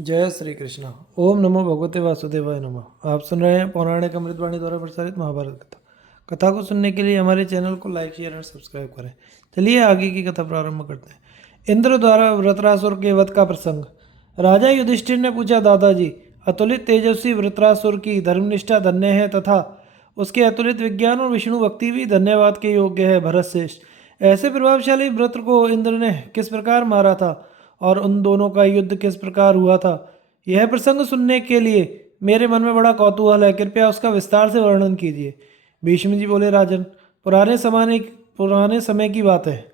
जय श्री कृष्ण। ओम नमो भगवते वासुदेवाय नमः। आप सुन रहे हैं पौराणिक अमृतवाणी द्वारा प्रसारित महाभारत कथा। कथा को सुनने के लिए हमारे चैनल को लाइक शेयर और सब्सक्राइब करें। चलिए आगे की कथा प्रारंभ करते हैं। इंद्र द्वारा वृत्रासुर के वध का प्रसंग। राजा युधिष्ठिर ने पूछा, दादाजी, अतुलित तेजस्वी वृत्रासुर की धर्मनिष्ठा धन्य है तथा उसके अतुलित विज्ञान और विष्णु भक्ति भी धन्यवाद के योग्य है। भरतश्रेष्ठ, ऐसे प्रभावशाली वृत्र को इंद्र ने किस प्रकार मारा था और उन दोनों का युद्ध किस प्रकार हुआ था, यह प्रसंग सुनने के लिए मेरे मन में बड़ा कौतूहल है। कृपया उसका विस्तार से वर्णन कीजिए। भीष्म जी बोले, राजन, पुराने समय की बात है।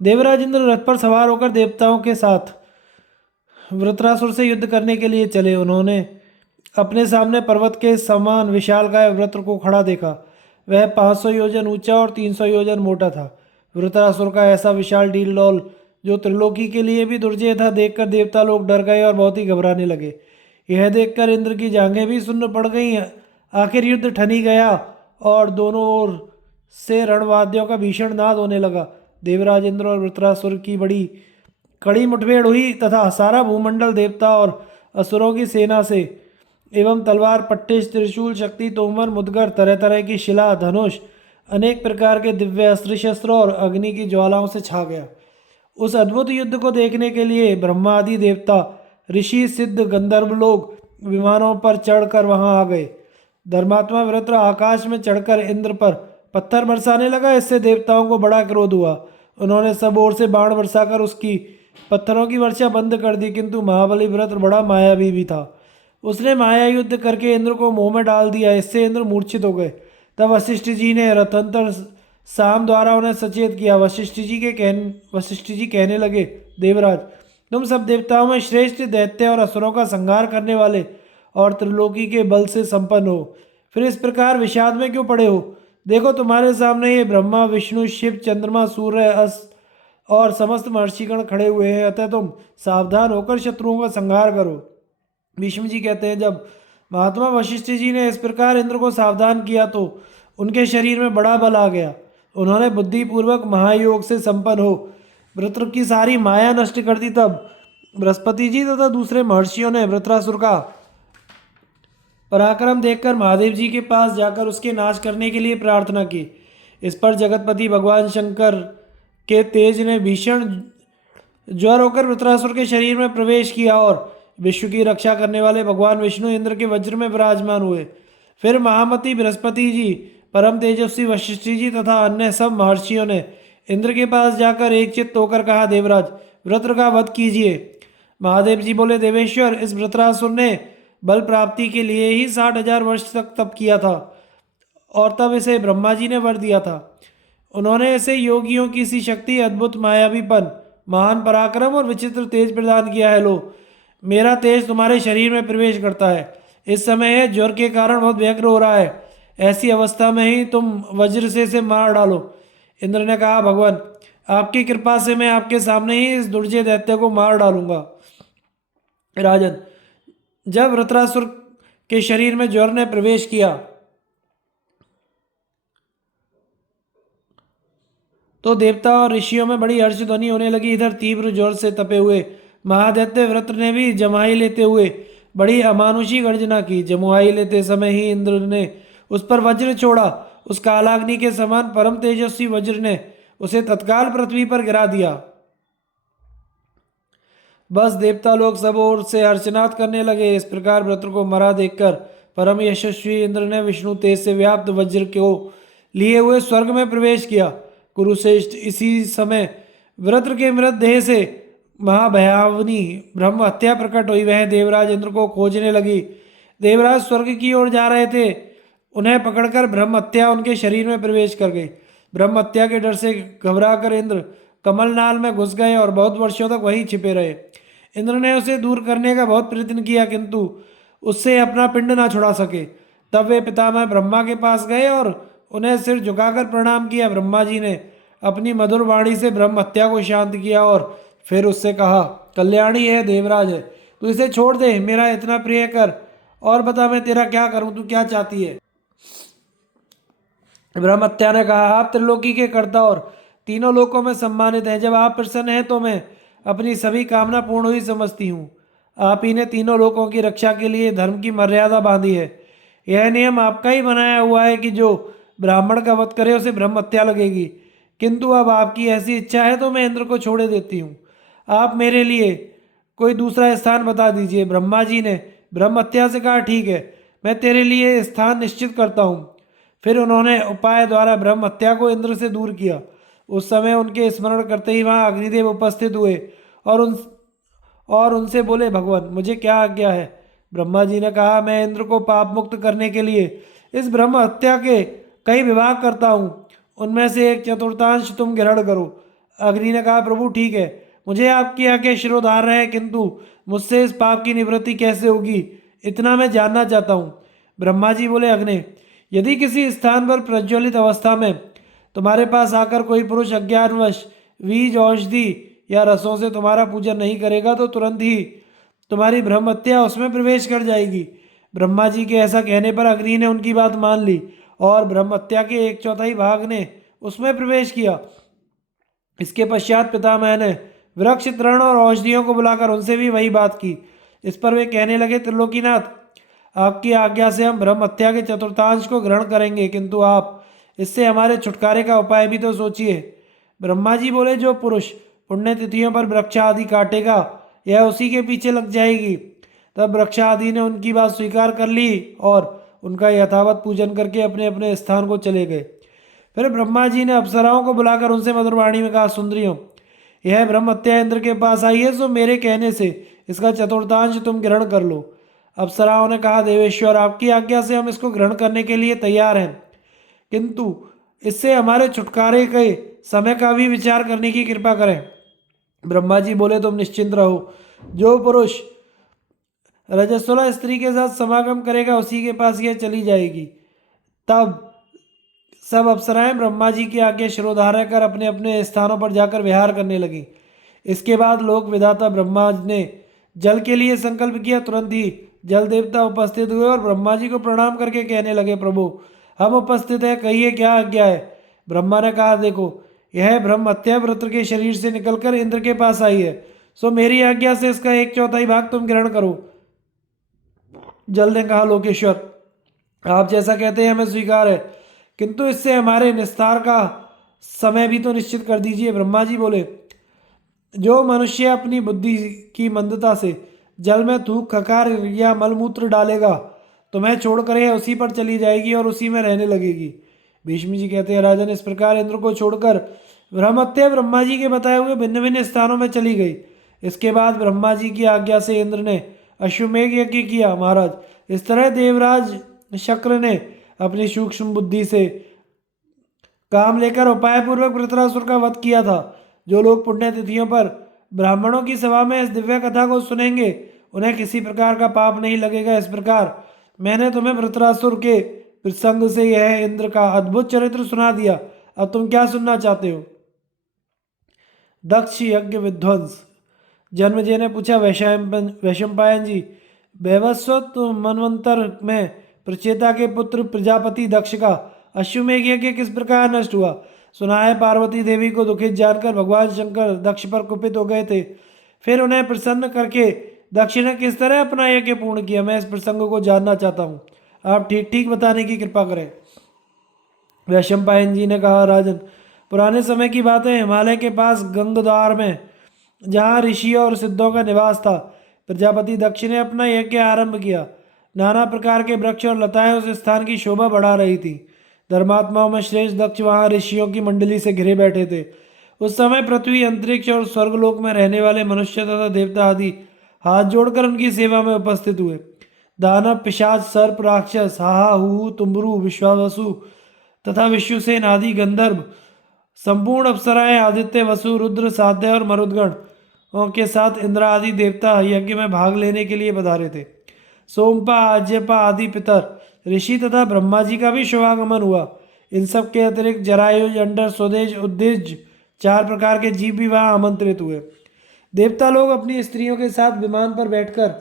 देवराज इंद्र रथ पर सवार होकर देवताओं के साथ वृत्रासुर से युद्ध करने के लिए चले। उन्होंने अपने सामने पर्वत के समान विशालकाय वृत्र को खड़ा देखा। वह 500 योजन ऊंचा और 300 योजन मोटा था। वृत्रासुर का ऐसा विशाल डीलडौल, जो त्रिलोकी के लिए भी दुर्जय था, देखकर देवता लोग डर गए और बहुत ही घबराने लगे। यह देखकर इंद्र की जांघें भी सुन्न पड़ गईं। आखिर युद्ध ठनी गया और दोनों ओर से रणवाद्यों का भीषण नाद होने लगा। देवराज इंद्र और वृत्रासुर की बड़ी कड़ी मुठभेड़ हुई तथा सारा भूमंडल देवता और असुरों की सेना से एवं तलवार, पट्टिश, त्रिशूल, शक्ति, तोमर, मुदगर, तरह तरह की शिला, धनुष, अनेक प्रकार के दिव्य अस्त्र शस्त्र और अग्नि की ज्वालाओं से छा गया। उस अद्भुत युद्ध को देखने के लिए ब्रह्मा आदि देवता, ऋषि, सिद्ध, गंधर्व लोग विमानों पर चढ़कर वहां आ गए। धर्मात्मा वृत्र आकाश में चढ़कर इंद्र पर पत्थर बरसाने लगा। इससे देवताओं को बड़ा क्रोध हुआ। उन्होंने सब ओर से बाण बरसाकर उसकी पत्थरों की वर्षा बंद कर दी, किंतु महाबली वृत्र बड़ा मायावी भी था। उसने माया युद्ध करके इंद्र को मोह में डाल दिया। इससे इंद्र मूर्छित हो गए। तब वशिष्ठ जी ने रथंतर साम द्वारा उन्हें सचेत किया। वशिष्ठ जी कहने लगे, देवराज, तुम सब देवताओं में श्रेष्ठ दैत्य और असुरों का संहार करने वाले और त्रिलोकी के बल से संपन्न हो, फिर इस प्रकार विषाद में क्यों पड़े हो? देखो, तुम्हारे सामने ये ब्रह्मा, विष्णु, शिव, चंद्रमा, सूर्य, अस्त और समस्त महर्षिगण खड़े हुए हैं। अतः तुम सावधान होकर शत्रुओं का संहार करो। भीष्म जी कहते हैं, जब महात्मा वशिष्ठ जी ने इस प्रकार इंद्र को सावधान किया तो उनके शरीर में बड़ा बल आ गया। उन्होंने बुद्धिपूर्वक महायोग से संपन्न हो वृत्र की सारी माया नष्ट कर दी। तब बृहस्पति जी तथा दूसरे महर्षियों ने वृत्रासुर का पराक्रम देखकर महादेव जी के पास जाकर उसके नाश करने के लिए प्रार्थना की। इस पर जगतपति भगवान शंकर के तेज ने भीषण ज्वर होकर वृत्रासुर के शरीर में प्रवेश किया और विश्व की रक्षा करने वाले भगवान विष्णु इंद्र के वज्र में विराजमान हुए। फिर महामती बृहस्पति जी, परम तेजस्वी वशिष्ठ जी तथा अन्य सब महर्षियों ने इंद्र के पास जाकर एक चित्त होकर कहा, देवराज, वृत्र का वध कीजिए। महादेव जी बोले, देवेश्वर, इस वृत्रासुर ने बल प्राप्ति के लिए ही 60,000 वर्ष तक तप किया था और तब इसे ब्रह्मा जी ने वर दिया था। उन्होंने इसे योगियों की सी शक्ति, अद्भुत मायावीपन, महान पराक्रम और विचित्र तेज प्रदान किया है। लो, मेरा तेज तुम्हारे शरीर में प्रवेश करता है। इस समय यह ज्वर के कारण बहुत व्यग्र हो रहा है। ऐसी अवस्था में ही तुम वज्र से इसे मार डालो। इंद्र ने कहा, भगवान, आपकी कृपा से मैं आपके सामने ही इस दुर्जय दैत्य को मार डालूंगा। राजन, जब वृत्रासुर के शरीर में ज्वर ने प्रवेश किया तो देवता और ऋषियों में बड़ी हर्षध्वनि होने लगी। इधर तीव्र ज्वर से तपे हुए महादैत्य वृत्र ने भी जमाई लेते हुए बड़ी अमानुषी गर्जना की। जमुआई लेते समय ही इंद्र ने उस पर वज्र छोड़ा। उस कालाग्नि के समान परम तेजस्वी वज्र ने उसे तत्काल पृथ्वी पर गिरा दिया। बस देवता लोग सब ओर से हर्षनाद करने लगे। इस प्रकार वृत्र को मरा देखकर परम यशस्वी इंद्र ने विष्णु तेज से व्याप्त वज्र को लिए हुए स्वर्ग में प्रवेश किया। कुरुश्रेष्ठ, इसी समय वृत्र के मृतदेह से महाभयावनी ब्रह्म हत्या प्रकट हुई। वह देवराज इंद्र को खोजने लगी। देवराज स्वर्ग की ओर जा रहे थे। उन्हें पकड़कर ब्रह्म हत्या उनके शरीर में प्रवेश कर गई। ब्रह्म हत्या के डर से घबराकर इंद्र कमलनाल में घुस गए और बहुत वर्षों तक वहीं छिपे रहे। इंद्र ने उसे दूर करने का बहुत प्रयत्न किया, किंतु उससे अपना पिंड ना छुड़ा सके। तब वे पितामह ब्रह्मा के पास गए और उन्हें सिर झुकाकर प्रणाम किया। ब्रह्मा जी ने अपनी मधुर वाणी से ब्रह्म हत्या को शांत किया और फिर उससे कहा, कल्याणी है, देवराज है, तू इसे छोड़ दे, मेरा इतना प्रिय कर और बता, मैं तेरा क्या करूं, तू क्या चाहती है? ब्रह्महत्या ने कहा, आप त्रिलोकी के कर्ता और तीनों लोकों में सम्मानित हैं। जब आप प्रसन्न हैं तो मैं अपनी सभी कामना पूर्ण हुई समझती हूँ। आप ही ने तीनों लोकों की रक्षा के लिए धर्म की मर्यादा बांधी है। यह नियम आपका ही बनाया हुआ है कि जो ब्राह्मण का वध करे उसे ब्रह्म हत्या लगेगी। किंतु अब आपकी ऐसी इच्छा है तो मैं इंद्र को छोड़े देती हूँ। आप मेरे लिए कोई दूसरा स्थान बता दीजिए। ब्रह्मा जी ने ब्रह्म हत्या से कहा, ठीक है, मैं तेरे लिए स्थान निश्चित करता हूँ। फिर उन्होंने उपाय द्वारा ब्रह्म हत्या को इंद्र से दूर किया। उस समय उनके स्मरण करते ही वहाँ अग्निदेव उपस्थित हुए और उनसे बोले, भगवान मुझे क्या आज्ञा है। ब्रह्मा जी ने कहा, मैं इंद्र को पाप मुक्त करने के लिए इस ब्रह्म हत्या के कई विभाग करता हूँ, उनमें से एक चतुर्थांश तुम ग्रहण करो। अग्नि ने कहा, प्रभु ठीक है, मुझे आपकी आज्ञा शिरोधार्य है, किंतु मुझसे इस पाप की निवृत्ति कैसे होगी, इतना मैं जानना चाहता हूँ। ब्रह्मा जी बोले, अग्नि, यदि किसी स्थान पर प्रज्वलित अवस्था में तुम्हारे पास आकर कोई पुरुष अज्ञानवश बीज, औषधि या रसों से तुम्हारा पूजन नहीं करेगा तो तुरंत ही तुम्हारी ब्रह्म हत्या उसमें प्रवेश कर जाएगी। ब्रह्मा जी के ऐसा कहने पर अग्नि ने उनकी बात मान ली और ब्रह्म हत्या के 1/4 भाग ने उसमें प्रवेश किया। इसके पश्चात पितामह ने वृक्ष, तृण और औषधियों को बुलाकर उनसे भी वही बात की। इस पर वे कहने लगे, त्रिलोकीनाथ, आपकी आज्ञा से हम ब्रह्म हत्या के चतुर्थांश को ग्रहण करेंगे, किंतु आप इससे हमारे छुटकारे का उपाय भी तो सोचिए। ब्रह्मा जी बोले, जो पुरुष पुण्य तिथियों पर वृक्ष आदि काटेगा यह उसी के पीछे लग जाएगी। तब वृक्ष आदि ने उनकी बात स्वीकार कर ली और उनका यथावत पूजन करके अपने अपने स्थान को चले गए। फिर ब्रह्मा जी ने अप्सराओं को बुलाकर उनसे मधुर वाणी में कहा, सुंदरियों, यह ब्रह्म हत्या इंद्र के पास आई है, सो मेरे कहने से इसका चतुर्थांश तुम ग्रहण कर लो। अप्सराओं ने कहा, देवेश्वर, आपकी आज्ञा से हम इसको ग्रहण करने के लिए तैयार हैं, किंतु इससे हमारे छुटकारे के समय का भी विचार करने की कृपा करें। ब्रह्मा जी बोले, तुम निश्चिंत रहो, जो पुरुष रजस्वला स्त्री के साथ समागम करेगा उसी के पास यह चली जाएगी। तब सब अप्सराएं ब्रह्मा जी की आज्ञा शिरोधार्य कर अपने अपने स्थानों पर जाकर विहार करने लगी। इसके बाद लोक विधाता ब्रह्मा ने जल के लिए संकल्प किया। तुरंत ही जल देवता उपस्थित हुए और ब्रह्मा जी को प्रणाम करके कहने लगे, प्रभु हम उपस्थित हैं, कहिए क्या आज्ञा है। ब्रह्मा ने कहा, देखो, यह ब्रह्म हत्या वृत्र के शरीर से निकलकर इंद्र के पास आई है, सो मेरी आज्ञा से इसका 1/4 भाग तुम ग्रहण करो। जल ने कहा, लोकेश्वर, आप जैसा कहते हैं हमें स्वीकार है, किंतु इससे हमारे निस्तार का समय भी तो निश्चित कर दीजिए। ब्रह्मा जी बोले, जो मनुष्य अपनी बुद्धि की मंदता से जल में थूक, खकार या मलमूत्र डालेगा तो मैं छोड़कर यह उसी पर चली जाएगी और उसी में रहने लगेगी। भीष्म जी कहते हैं, राजन, इस प्रकार इंद्र को छोड़कर ब्रह्महत्या ब्रह्मा जी के बताए हुए भिन्न भिन्न स्थानों में चली गई। इसके बाद ब्रह्मा जी की आज्ञा से इंद्र ने अश्वमेघ यज्ञ किया। महाराज, इस तरह देवराज शक्र ने अपनी सूक्ष्म बुद्धि से काम लेकर उपाय पूर्वक वृत्रासुर का वध किया था। जो लोग पुण्य तिथियों पर ब्राह्मणों की सभा में इस दिव्य कथा को सुनेंगे उन्हें किसी प्रकार का पाप नहीं लगेगा। इस प्रकार मैंने तुम्हें वृत्रासुर के प्रसंग से यह इंद्र का अद्भुत चरित्र सुना दिया। अब तुम क्या सुनना चाहते हो? दक्ष यज्ञ विध्वंस। जन्मजय ने पूछा, वैशंपायन जी, वैवस्वत मनवंतर में प्रचेता के पुत्र प्रजापति दक्ष का अश्वमेघ यज्ञ किस प्रकार नष्ट हुआ? सुना है पार्वती देवी को दुखित जानकर भगवान शंकर दक्ष पर कुपित हो गए थे। फिर उन्हें प्रसन्न करके दक्ष ने किस तरह अपना यज्ञ पूर्ण किया, मैं इस प्रसंग को जानना चाहता हूँ। आप ठीक ठीक बताने की कृपा करें। वैशंपायन जी ने कहा, राजन, पुराने समय की बात है। हिमालय के पास गंगद्वार में जहाँ ऋषियों और सिद्धों का निवास था, प्रजापति दक्ष ने अपना यज्ञ आरंभ किया। नाना प्रकार के वृक्ष और लताएं उस स्थान की शोभा बढ़ा रही थी। धर्मात्माओं में श्रेष्ठ दक्ष वहाँ ऋषियों की मंडली से घिरे बैठे थे। उस समय पृथ्वी, अंतरिक्ष और स्वर्गलोक में रहने वाले मनुष्य तथा देवता आदि हाथ जोड़कर उनकी सेवा में उपस्थित हुए। दानव, पिशाच, सर्प, राक्षस, हाहा, हूहू, तुम्बरू, विश्वावसु तथा विश्वसेन आदि गंधर्व, संपूर्ण अप्सराएं, आदित्य, वसु, रुद्र, साध्य और मरुदगण के साथ इंद्र आदि देवता यज्ञ में भाग लेने के लिए पधारे थे। सोमपा, आज्यपा आदि पितर, ऋषि तथा ब्रह्मा जी का भी शुभागमन हुआ। इन सब के अतिरिक्त जरायुज, अंडर, स्वदेज, उद्दिज 4 प्रकार के जीव भी वहाँ आमंत्रित हुए। देवता लोग अपनी स्त्रियों के साथ विमान पर बैठकर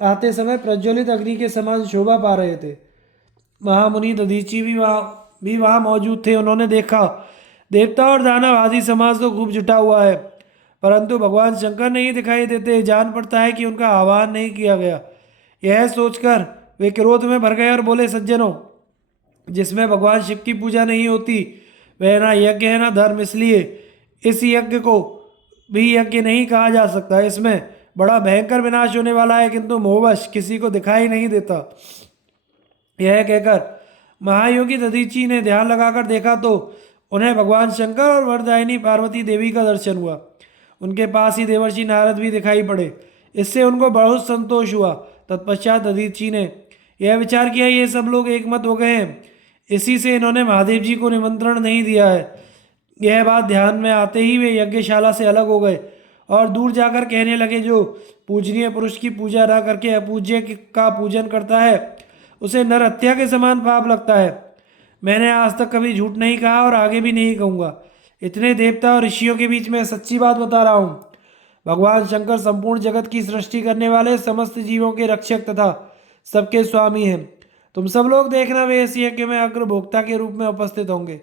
आते समय प्रज्वलित अग्नि के समान शोभा पा रहे थे। महामुनि दधीची भी वहाँ मौजूद थे। उन्होंने देखा, देवता और दानव आदि समाज तो खूब जुटा हुआ है, परंतु भगवान शंकर नहीं दिखाई देते। जान पड़ता है कि उनका आह्वान नहीं किया गया। यह सोचकर वे क्रोध में भर गए और बोले, सज्जनों, जिसमें भगवान शिव की पूजा नहीं होती वह ना यज्ञ है ना धर्म, इसलिए इस यज्ञ को भी यज्ञ नहीं कहा जा सकता। इसमें बड़ा भयंकर विनाश होने वाला है, किंतु मोहवश किसी को दिखाई नहीं देता। यह कहकर महायोगी दधीची ने ध्यान लगाकर देखा तो उन्हें भगवान शंकर और वरदायिनी पार्वती देवी का दर्शन हुआ। उनके पास ही देवर्षि नारद भी दिखाई पड़े। इससे उनको बहुत संतोष हुआ। तत्पश्चात दधीची ने यह विचार किया, ये सब लोग एकमत हो गए हैं, इसी से इन्होंने महादेव जी को निमंत्रण नहीं दिया है। यह बात ध्यान में आते ही वे यज्ञशाला से अलग हो गए और दूर जाकर कहने लगे, जो पूजनीय पुरुष की पूजा न करके अपूज्य का पूजन करता है उसे नर हत्या के समान पाप लगता है। मैंने आज तक कभी झूठ नहीं कहा और आगे भी नहीं कहूँगा। इतने देवता और ऋषियों के बीच में सच्ची बात बता रहा हूँ। भगवान शंकर संपूर्ण जगत की सृष्टि करने वाले, समस्त जीवों के रक्षक तथा सबके स्वामी हैं। तुम सब लोग देखना, वे इस यज्ञ में अग्रभोक्ता के रूप में उपस्थित होंगे।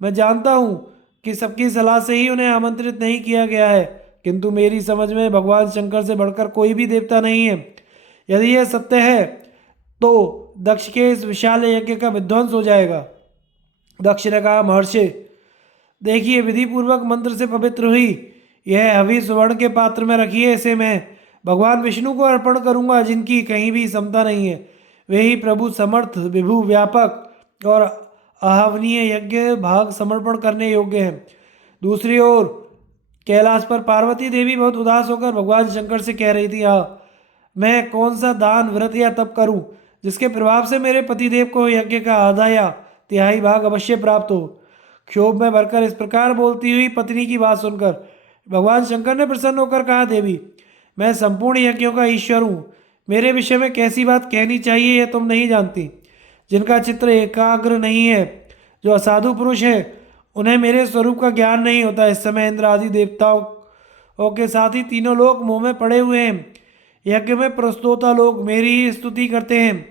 मैं जानता हूँ कि सबकी सलाह से ही उन्हें आमंत्रित नहीं किया गया है, किंतु मेरी समझ में भगवान शंकर से बढ़कर कोई भी देवता नहीं है। यदि यह सत्य है तो दक्ष के इस विशाल यज्ञ का विध्वंस हो जाएगा। दक्ष ने कहा, महर्षि देखिए, विधि पूर्वक मंत्र से पवित्र हुई यह हवि सुवर्ण के पात्र में रखिए। इसे मैं भगवान विष्णु को अर्पण करूंगा, जिनकी कहीं भी समता नहीं है। वे ही प्रभु समर्थ, विभु, व्यापक और आहवनीय यज्ञ भाग समर्पण करने योग्य हैं। दूसरी ओर कैलाश पर पार्वती देवी बहुत उदास होकर भगवान शंकर से कह रही थी, मैं कौन सा दान, व्रत या तप करूं जिसके प्रभाव से मेरे पतिदेव को यज्ञ का आधा या तिहाई भाग अवश्य प्राप्त हो। क्षोभ में भरकर इस प्रकार बोलती हुई पत्नी की बात सुनकर भगवान शंकर ने प्रसन्न होकर कहा, देवी, मैं संपूर्ण यज्ञों का ईश्वर हूँ। मेरे विषय में कैसी बात कहनी चाहिए यह तुम नहीं जानती। जिनका चित्र एकाग्र नहीं है, जो असाधु पुरुष है, उन्हें मेरे स्वरूप का ज्ञान नहीं होता। इस समय इंद्र आदि देवताओं के साथ ही तीनों लोग मोह में पड़े हुए हैं। यज्ञ में प्रस्तोता लोग मेरी ही स्तुति करते हैं।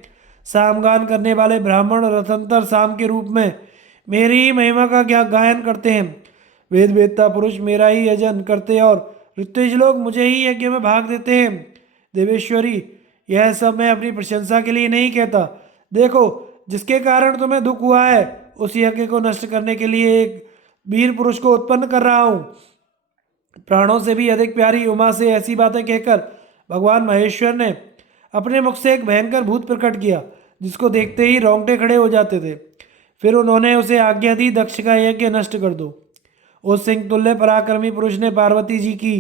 सामगान करने वाले ब्राह्मण रथंतर साम के रूप में मेरी ही महिमा का क्या गायन करते हैं। वेद वेदता पुरुष मेरा ही यजन करते और ऋत्विज लोग मुझे ही यज्ञ में भाग देते हैं। देवेश्वरी, यह सब मैं अपनी प्रशंसा के लिए नहीं कहता। देखो, जिसके कारण तुम्हें दुख हुआ है उस यज्ञ को नष्ट करने के लिए एक वीर पुरुष को उत्पन्न कर रहा हूँ। प्राणों से भी अधिक प्यारी उमा से ऐसी बातें कहकर भगवान महेश्वर ने अपने मुख से एक भयंकर भूत प्रकट किया, जिसको देखते ही रोंगटे खड़े हो जाते थे। फिर उन्होंने उसे आज्ञा दी, दक्ष का यज्ञ नष्ट कर दो। उस सिंह तुल्य पराक्रमी पुरुष ने पार्वती जी की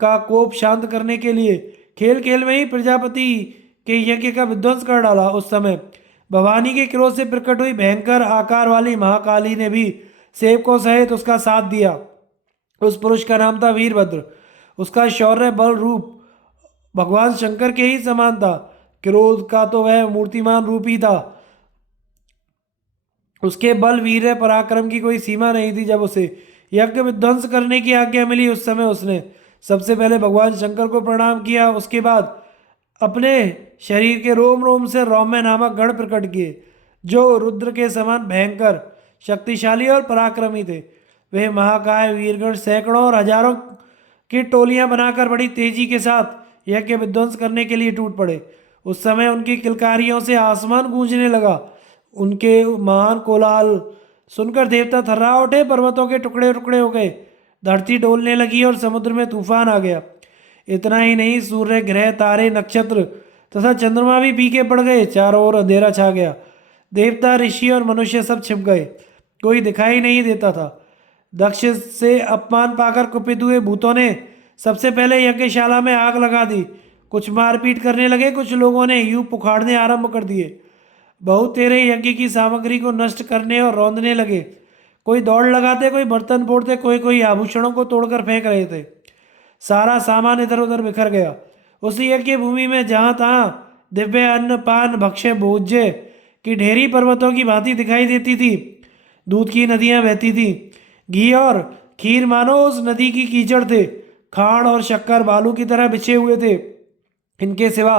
का कोप शांत करने के लिए खेल खेल में ही प्रजापति के यज्ञ का विध्वंस कर डाला। उस समय भवानी के क्रोध से प्रकट हुई भयंकर आकार वाली महाकाली ने भी सेवकों सहित उसका साथ दिया। उस पुरुष का नाम था वीरभद्र। उसका शौर्य, बल, रूप भगवान शंकर के ही समान था। क्रोध का तो वह मूर्तिमान रूप ही था। उसके बल, वीर्य, पराक्रम की कोई सीमा नहीं थी। जब उसे यज्ञ विध्वंस करने की आज्ञा मिली उस समय उसने सबसे पहले भगवान शंकर को प्रणाम किया। उसके बाद अपने शरीर के रोम रोम से रौम्य नामक गण प्रकट किए, जो रुद्र के समान भयंकर, शक्तिशाली और पराक्रमी थे। वे महाकाय वीरगण सैकड़ों और हजारों की टोलियां बनाकर बड़ी तेजी के साथ यज्ञ विध्वंस करने के लिए टूट पड़े। उस समय उनकी किलकारियों से आसमान गूंजने लगा। उनके महान कोलाहल सुनकर देवता थर्रा उठे, पर्वतों के टुकड़े टुकड़े हो गए, धरती डोलने लगी और समुद्र में तूफान आ गया। इतना ही नहीं, सूर्य, ग्रह, तारे, नक्षत्र तथा चंद्रमा भी फीके पड़ गए। चारों ओर अंधेरा छा गया। देवता, ऋषि और मनुष्य सब छिप गए, कोई दिखाई नहीं देता था। दक्ष से अपमान पाकर कुपित हुए भूतों ने सबसे पहले यज्ञशाला में आग लगा दी। कुछ मारपीट करने लगे, कुछ लोगों ने यूं पुखाड़ने आरंभ कर दिए। बहुत तेरे यज्ञ की सामग्री को नष्ट करने और रौंदने लगे। कोई दौड़ लगाते, कोई बर्तन फोड़ते, कोई आभूषणों को तोड़कर फेंक रहे थे। सारा सामान इधर उधर बिखर गया। उसी यज्ञ भूमि में जहाँ तहाँ दिव्य अन्न, पान, भक्ष्य, भोज्य की ढेरी पर्वतों की भांति दिखाई देती थी। दूध की नदियाँ बहती थी। घी और खीर मानो उस नदी की कीचड़ थे। खांड और शक्कर बालू की तरह बिछे हुए थे। इनके सिवा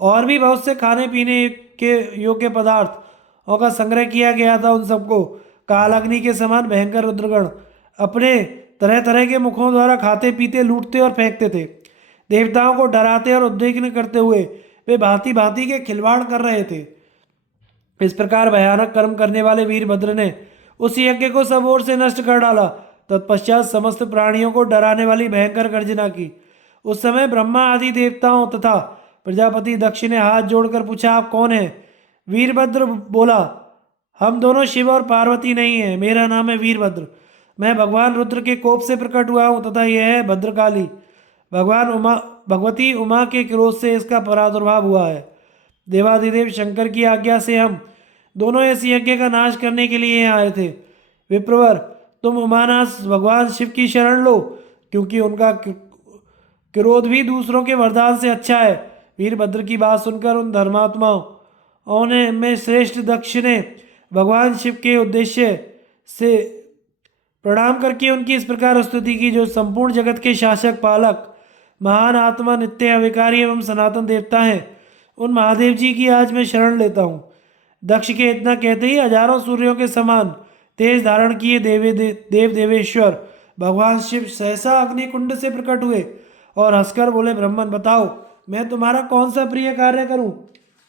और भी बहुत से खाने पीने के योग्य पदार्थों का संग्रह किया गया था। उन सबको कालाग्नि के समान भयंकर रुद्रगण अपने तरह तरह के मुखों द्वारा खाते पीते लूटते और फेंकते थे। देवताओं को डराते और उद्विग्न करते हुए वे भांति भांति के खिलवाड़ कर रहे थे। इस प्रकार भयानक कर्म करने वाले वीरभद्र ने उस यज्ञ को सब ओर से नष्ट कर डाला। तत्पश्चात समस्त प्राणियों को डराने वाली भयंकर गर्जना की। उस समय ब्रह्मा आदि देवताओं तथा प्रजापति दक्ष ने हाथ जोड़कर पूछा, आप कौन हैं? वीरभद्र बोला, हम दोनों शिव और पार्वती नहीं हैं, मेरा नाम है वीरभद्र। मैं भगवान रुद्र के कोप से प्रकट हुआ हूँ तथा यह है भद्रकाली। भगवती उमा के क्रोध से इसका प्रादुर्भाव हुआ है। देवाधिदेव शंकर की आज्ञा से हम दोनों इस यज्ञ का नाश करने के लिए यहाँ आए थे। विप्रवर, तुम उमानाथ भगवान शिव की शरण लो, क्योंकि उनका क्रोध भी दूसरों के वरदान से अच्छा है। वीरभद्र की बात सुनकर उन धर्मात्माओं ने में श्रेष्ठ दक्ष ने भगवान शिव के उद्देश्य से प्रणाम करके उनकी इस प्रकार स्तुति की, जो संपूर्ण जगत के शासक पालक महान आत्मा नित्य अविकारी एवं सनातन देवता हैं, उन महादेव जी की आज मैं शरण लेता हूँ। दक्ष के इतना कहते ही हजारों सूर्यों के समान तेज धारण किए देवेश्वर भगवान शिव सहसा अग्निकुंड से प्रकट हुए और हंसकर बोले, ब्राह्मण बताओ, मैं तुम्हारा कौन सा प्रिय कार्य करूं?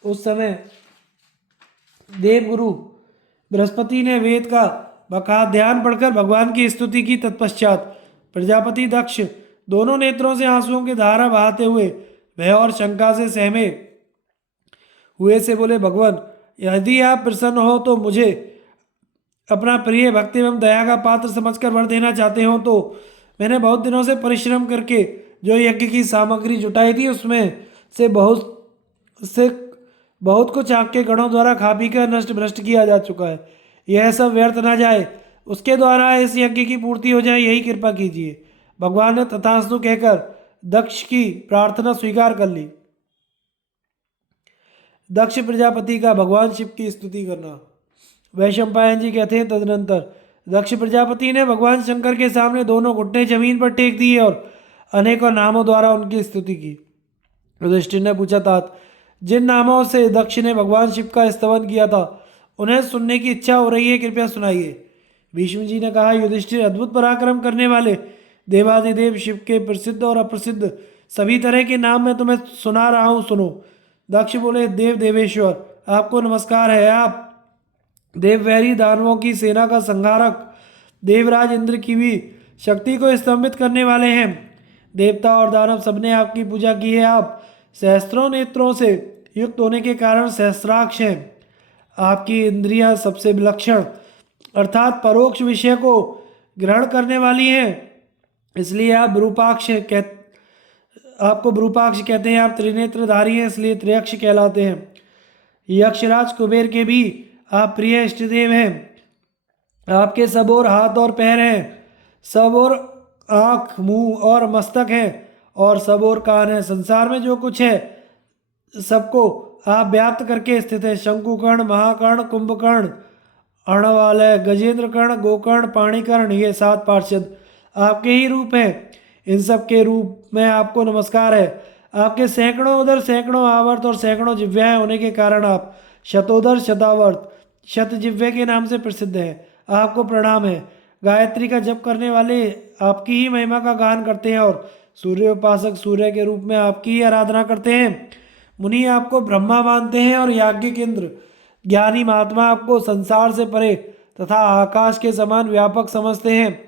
उस समय देवगुरु बृहस्पति ने वेद का बका ध्यान पढ़कर भगवान की स्तुति की। तत्पश्चात प्रजापति दक्ष दोनों नेत्रों से आंसुओं की धारा बहाते हुए भय और शंका से सहमे हुए से बोले, भगवान यदि आप प्रसन्न हो तो मुझे अपना प्रिय भक्ति एवं दया का पात्र समझकर वर देना चाहते हो तो मैंने बहुत दिनों से परिश्रम करके जो यज्ञ की सामग्री जुटाई थी उसमें से बहुत कुछ आपके गणों द्वारा खा पी कर नष्ट भ्रष्ट किया जा चुका है। यह सब व्यर्थ ना जाए, उसके द्वारा इस यज्ञ की पूर्ति हो जाए, यही कृपा कीजिए। भगवान ने तथास्तु कहकर दक्ष की प्रार्थना स्वीकार कर ली। दक्ष प्रजापति का भगवान शिव की स्तुति करना। वैशंपायन जी कहते हैं, तदनंतर दक्ष प्रजापति ने भगवान शंकर के सामने दोनों घुटने जमीन पर टेक दिए और अनेकों नामों द्वारा उनकी स्तुति की। युधिष्ठिर ने पूछा, तात जिन नामों से दक्ष ने भगवान शिव का स्तवन किया था उन्हें सुनने की इच्छा हो रही है, कृपया सुनाइए। भीष्म जी ने कहा, युधिष्ठिर अद्भुत पराक्रम करने वाले देवादिदेव शिव के प्रसिद्ध और अप्रसिद्ध सभी तरह के नाम मैं तुम्हें सुना रहा हूँ, सुनो। दक्ष बोले, देव देवेश्वर आपको नमस्कार है। आप देववैरी दानवों की सेना का संहारक, देवराज इंद्र की भी शक्ति को स्तंभित करने वाले हैं। देवता और दानव सबने आपकी पूजा की है। आप सहस्त्रों नेत्रों से युक्त होने के कारण सहस्राक्ष हैं। आपकी इंद्रियां सबसे विलक्षण अर्थात परोक्ष विषय को ग्रहण करने वाली हैं, इसलिए आप आपको विरूपाक्ष कहते हैं। आप त्रिनेत्रधारी हैं, इसलिए त्रियक्ष कहलाते हैं। यक्षराज कुबेर के भी आप प्रिय इष्टदेव हैं। आपके सब ओर हाथ और पैर हैं, सब ओर आँख मुंह और मस्तक हैं और सब ओर कान है। संसार में जो कुछ है सबको आप व्याप्त करके स्थित है। शंकुकर्ण, महाकर्ण, कुंभकर्ण, अर्णवालय, गजेंद्र कर्ण, गोकर्ण, पाणिकर्ण, ये 7 पार्षद आपके ही रूप हैं। इन सब के रूप में आपको नमस्कार है। आपके सैकड़ों उदर, सैकड़ों आवर्त और सैकड़ों जिह्वाएं होने के कारण आप शतोदर, शतावर्त, शत जिह्वे के नाम से प्रसिद्ध हैं। आपको प्रणाम है। गायत्री का जप करने वाले आपकी ही महिमा का गान करते हैं और सूर्योपासक सूर्य के रूप में आपकी ही आराधना करते हैं। मुनि आपको ब्रह्मा मानते हैं और याज्ञिक इंद्र ज्ञानी महात्मा आपको संसार से परे तथा आकाश के समान व्यापक समझते हैं।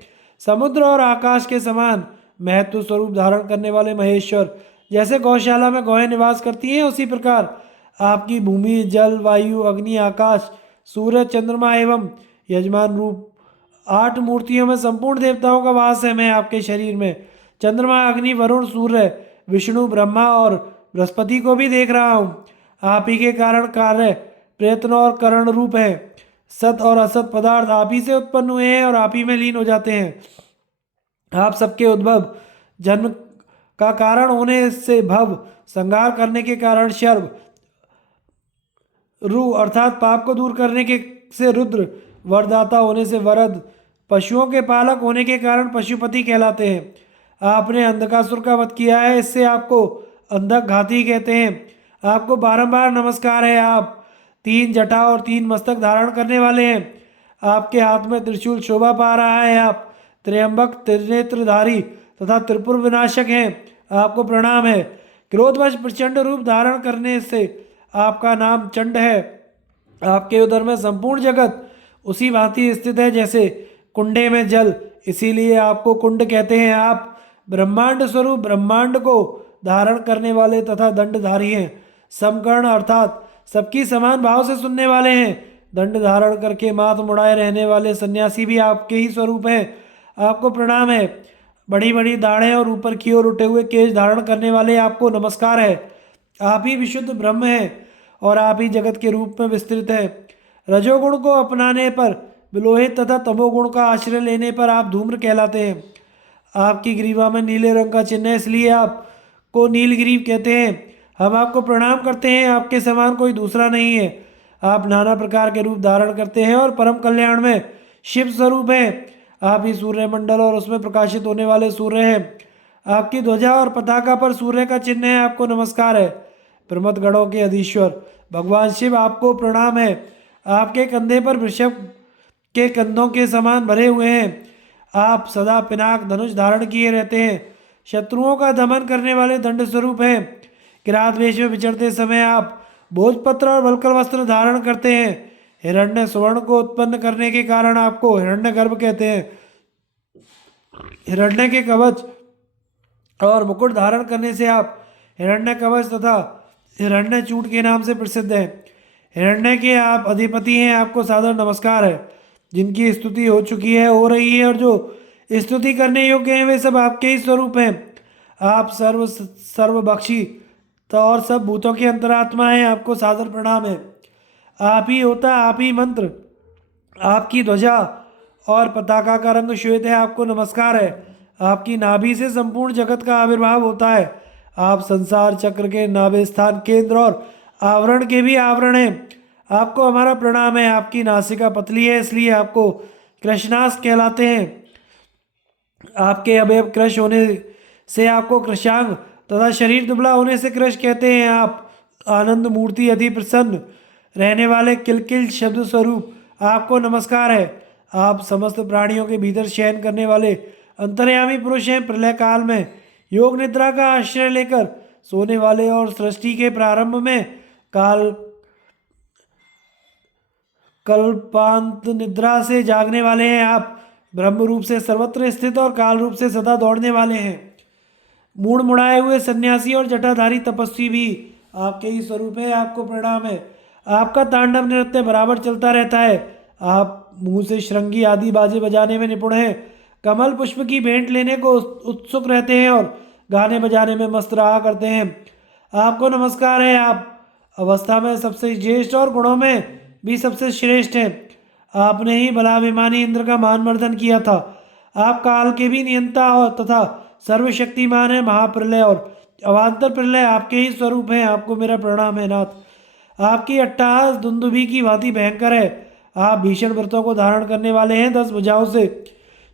समुद्र और आकाश के समान महत्व स्वरूप धारण करने वाले महेश्वर जैसे गौशाला में गौएं निवास करती हैं, उसी प्रकार आपकी भूमि, जल, वायु, अग्नि, आकाश, सूर्य, चंद्रमा एवं यजमान रूप 8 मूर्तियों में संपूर्ण देवताओं का वास है। मैं आपके शरीर में चंद्रमा, अग्नि, वरुण, सूर्य, विष्णु, ब्रह्मा और बृहस्पति को भी देख रहा हूँ। आप ही के कारण कार्य, प्रयत्न और करण रूप है। सत और असत पदार्थ आप ही से उत्पन्न हुए हैं और आप ही में लीन हो जाते हैं। आप सबके उद्भव, जन्म का कारण होने से भव, संहार करने के कारण शर्व, रु अर्थात पाप को दूर करने के से रुद्र, वरदाता होने से वरद, पशुओं के पालक होने के कारण पशुपति कहलाते हैं। आपने अंधकासुर का वध किया है, इससे आपको अंधक घाती कहते हैं। आपको बारंबार नमस्कार है। आप 3 जटा और 3 मस्तक धारण करने वाले हैं। आपके हाथ में त्रिशूल शोभा पा रहा है। आप त्र्यंबक त्रिनेत्रधारी तथा त्रिपुर विनाशक हैं, आपको प्रणाम है। क्रोधवश प्रचंड रूप धारण करने से आपका नाम चंड है। आपके उदर में संपूर्ण जगत उसी भांति स्थित है जैसे कुंडे में जल, इसीलिए आपको कुंड कहते हैं। आप ब्रह्मांड स्वरूप ब्रह्मांड को धारण करने वाले तथा दंडधारी हैं। समकर्ण अर्थात सबकी समान भाव से सुनने वाले हैं। दंड धारण करके माथ मुड़ाए रहने वाले सन्यासी भी आपके ही स्वरूप हैं, आपको प्रणाम है। बड़ी बड़ी दाढ़ें और ऊपर की ओर उठे हुए केश धारण करने वाले आपको नमस्कार है। आप ही विशुद्ध ब्रह्म हैं और आप ही जगत के रूप में विस्तृत हैं। रजोगुण को अपनाने पर विलोहित तथा तमोगुण का आश्रय लेने पर आप धूम्र कहलाते हैं। आपकी ग्रीवा में नीले रंग का चिन्ह है, इसलिए आपको नीलग्रीव कहते हैं। हम आपको प्रणाम करते हैं, आपके समान कोई दूसरा नहीं है। आप नाना प्रकार के रूप धारण करते हैं और परम कल्याण में शिव स्वरूप हैं। आप ही सूर्य मंडल और उसमें प्रकाशित होने वाले सूर्य हैं। आपकी ध्वजा और पताका पर सूर्य का चिन्ह है, आपको नमस्कार है। प्रमथ गणों के अधीश्वर भगवान शिव आपको प्रणाम है। आपके कंधे पर वृषभ के कंधों के समान भरे हुए हैं। आप सदा पिनाक धनुष धारण किए रहते हैं। शत्रुओं का दमन करने वाले दंड स्वरूप हैं। किरात वेश में विचरते समय आप भोजपत्र और वल्कल वस्त्र धारण करते हैं। हिरण्य स्वर्ण को उत्पन्न करने के कारण आपको हिरण्य गर्भ कहते हैं। हिरण्य के कवच और मुकुट धारण करने से आप हिरण्य कवच तथा हिरण्य चूट के नाम से प्रसिद्ध हैं। हिरण्य के आप अधिपति हैं, आपको सादर नमस्कार है। जिनकी स्तुति हो चुकी है, हो रही है और जो स्तुति करने योग्य हैं वे सब आपके ही स्वरूप हैं। आप सर्वभक्षी और सब भूतों के अंतरात्मा हैं, आपको सादर प्रणाम है। आप ही होता, आप ही मंत्र, आपकी ध्वजा और पताका का रंग श्वेत है, आपको नमस्कार है। आपकी नाभि से संपूर्ण जगत का आविर्भाव होता है। आप संसार चक्र के नाभि स्थान केंद्र और आवरण के भी आवरण हैं, आपको हमारा प्रणाम है। आपकी नासिका पतली है, इसलिए आपको कृशनास कहलाते हैं। आपके अवयव कृश होने से आपको कृशांग तथा शरीर दुबला होने से कृश कहते हैं। आप आनंद मूर्ति अति प्रसन्न रहने वाले किलकिल शब्द स्वरूप, आपको नमस्कार है। आप समस्त प्राणियों के भीतर शयन करने वाले अंतर्यामी पुरुष हैं। प्रलय काल में योग निद्रा का आश्रय लेकर सोने वाले और सृष्टि के प्रारंभ में कल्पांत निद्रा से जागने वाले हैं। आप ब्रह्म रूप से सर्वत्र स्थित और काल रूप से सदा दौड़ने वाले हैं। मूड मुड़ाए हुए सन्यासी और जटाधारी तपस्वी भी आपके ही स्वरूप है, आपको प्रणाम है। आपका तांडव नृत्य बराबर चलता रहता है। आप मुंह से श्रृंगी आदि बाजे बजाने में निपुण हैं। कमल पुष्प की भेंट लेने को उत्सुक रहते हैं और गाने बजाने में मस्त रहा करते हैं, आपको नमस्कार है। आप अवस्था में सबसे ज्येष्ठ और गुणों में भी सबसे श्रेष्ठ हैं। आपने ही बलाभिमानी इंद्र का मानमर्दन किया था। आप काल के भी नियंता और तथा सर्वशक्तिमान है। महाप्रलय और अवान्तर प्रलय आपके ही स्वरूप हैं, आपको मेरा प्रणाम है नाथ। आपकी अट्टहास दुंदुभी की भांति भयंकर है। आप भीषण व्रतों को धारण करने वाले हैं। 10 भुजाओं से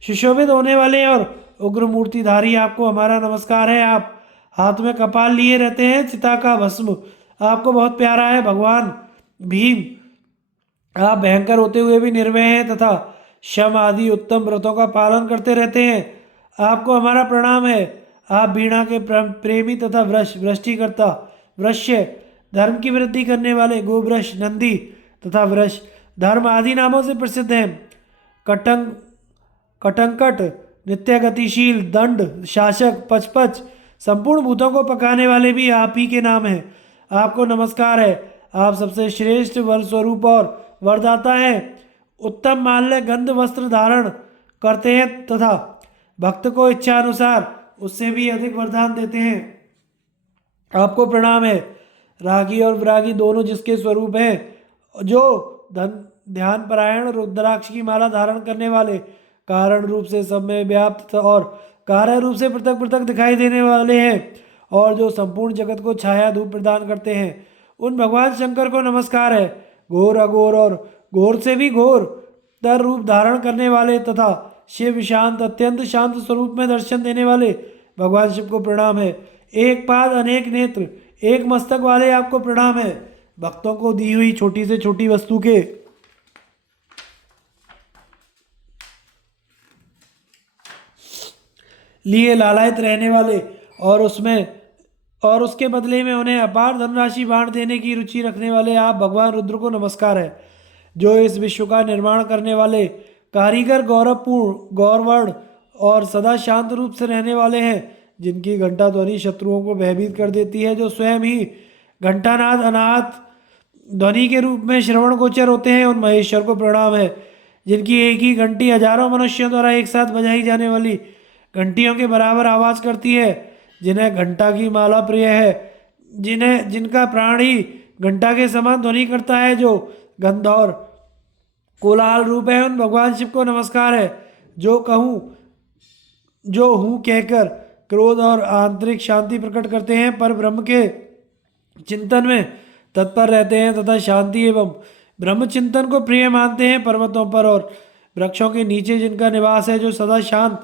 सुशोभित होने वाले और उग्र मूर्तिधारी, आपको हमारा नमस्कार है। आप हाथ में कपाल लिए रहते हैं, चिता का भस्म आपको बहुत प्यारा है। भगवान भीम, आप भयंकर होते हुए भी निर्भय हैं तथा शम आदि उत्तम व्रतों का पालन करते रहते हैं, आपको हमारा प्रणाम है। आप वीणा के प्रेमी तथा वृष्टिकर्ता, वृश्य, धर्म की वृद्धि करने वाले, गोवृष, नंदी तथा वृष, धर्म आदि नामों से प्रसिद्ध हैं। कटंकट, नित्य गतिशील, दंड, शासक, पचपच, संपूर्ण भूतों को पकाने वाले भी आप ही के नाम हैं, आपको नमस्कार है। आप सबसे श्रेष्ठ वर स्वरूप और वरदाता है। उत्तम माल्य गंध वस्त्र धारण करते हैं तथा भक्त को इच्छा अनुसार उससे भी अधिक वरदान देते हैं, आपको प्रणाम है। रागी और विरागी दोनों जिसके स्वरूप हैं, जो ध्यान परायण रुद्राक्ष की माला धारण करने वाले, कारण रूप से सब में व्याप्त और कार्य रूप से पृथक पृथक दिखाई देने वाले हैं और जो संपूर्ण जगत को छाया धूप प्रदान करते हैं, उन भगवान शंकर को नमस्कार है। घोर अघोर और घोर से भी घोर तर रूप धारण करने वाले तथा शिव शांत अत्यंत शांत स्वरूप में दर्शन देने वाले भगवान शिव को प्रणाम है। एक पाद अनेक नेत्र एक मस्तक वाले आपको प्रणाम है। भक्तों को दी हुई छोटी से छोटी वस्तु के लिए लालायित रहने वाले और उसके बदले में उन्हें अपार धनराशि बांट देने की रुचि रखने वाले आप भगवान रुद्र को नमस्कार है, जो इस विश्व का निर्माण करने वाले कारीगर गौरवपूर्ण गौरवर्ण और सदा शांत रूप से रहने वाले हैं, जिनकी घंटा ध्वनि शत्रुओं को भयभीत कर देती है, जो स्वयं ही घंटानाद अनाथ ध्वनि के रूप में श्रवण गोचर होते हैं। उन महेश्वर को प्रणाम है, जिनकी एक ही घंटी हजारों मनुष्यों द्वारा एक साथ बजाई जाने वाली घंटियों के बराबर आवाज करती है, जिन्हें घंटा की माला प्रिय है, जिनका प्राण ही घंटा के समान ध्वनि करता है, जो गंध और कोलाहल रूप है। उन भगवान शिव को नमस्कार है, जो हूँ कहकर क्रोध और आंतरिक शांति प्रकट करते हैं, पर ब्रह्म के चिंतन में तत्पर रहते हैं तथा शांति एवं ब्रह्म चिंतन को प्रिय मानते हैं। पर्वतों पर और वृक्षों के नीचे जिनका निवास है, जो सदा शांत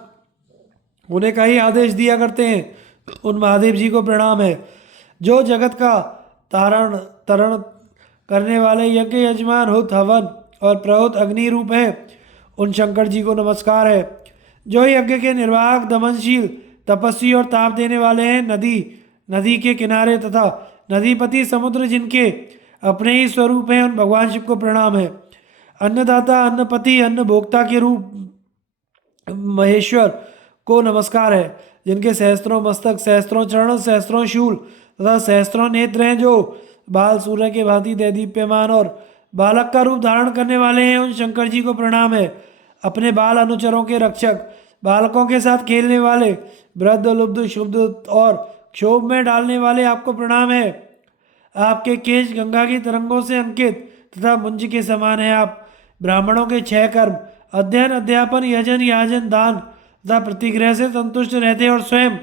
होने का ही आदेश दिया करते हैं, उन महादेव जी को प्रणाम है, जो जगत का तरण करने वाले यज्ञ यजमान हुत हवन और प्रहुत अग्नि रूप है। उन शंकर जी को नमस्कार है, जो यज्ञ के निर्वाहक दमनशील तपस्वी और ताप देने वाले हैं। नदी के किनारे तथा नदीपति समुद्र जिनके अपने ही स्वरूप हैं, उन भगवान शिव को प्रणाम है। अन्नदाता अन्नपति अन्न भोक्ता के रूप महेश्वर को नमस्कार है, जिनके सहस्त्रों मस्तक सहस्त्रों चरण सहस्त्रों शूल तथा सहस्त्रों नेत्र हैं, जो बाल सूर्य के भांति दैदीप्यमान और बालक का रूप धारण करने वाले हैं। उन शंकर जी को प्रणाम है, अपने बाल अनुचरों के रक्षक, बालकों के साथ खेलने वाले, वृद्ध लुब्ध शुद्ध और क्षोभ में डालने वाले आपको प्रणाम है। आपके केश गंगा की तरंगों से अंकित तथा मुंज के समान है। आप ब्राह्मणों के 6 कर्म अध्ययन अध्यापन यजन याजन दान तथा प्रतिग्रह से संतुष्ट रहते और स्वयं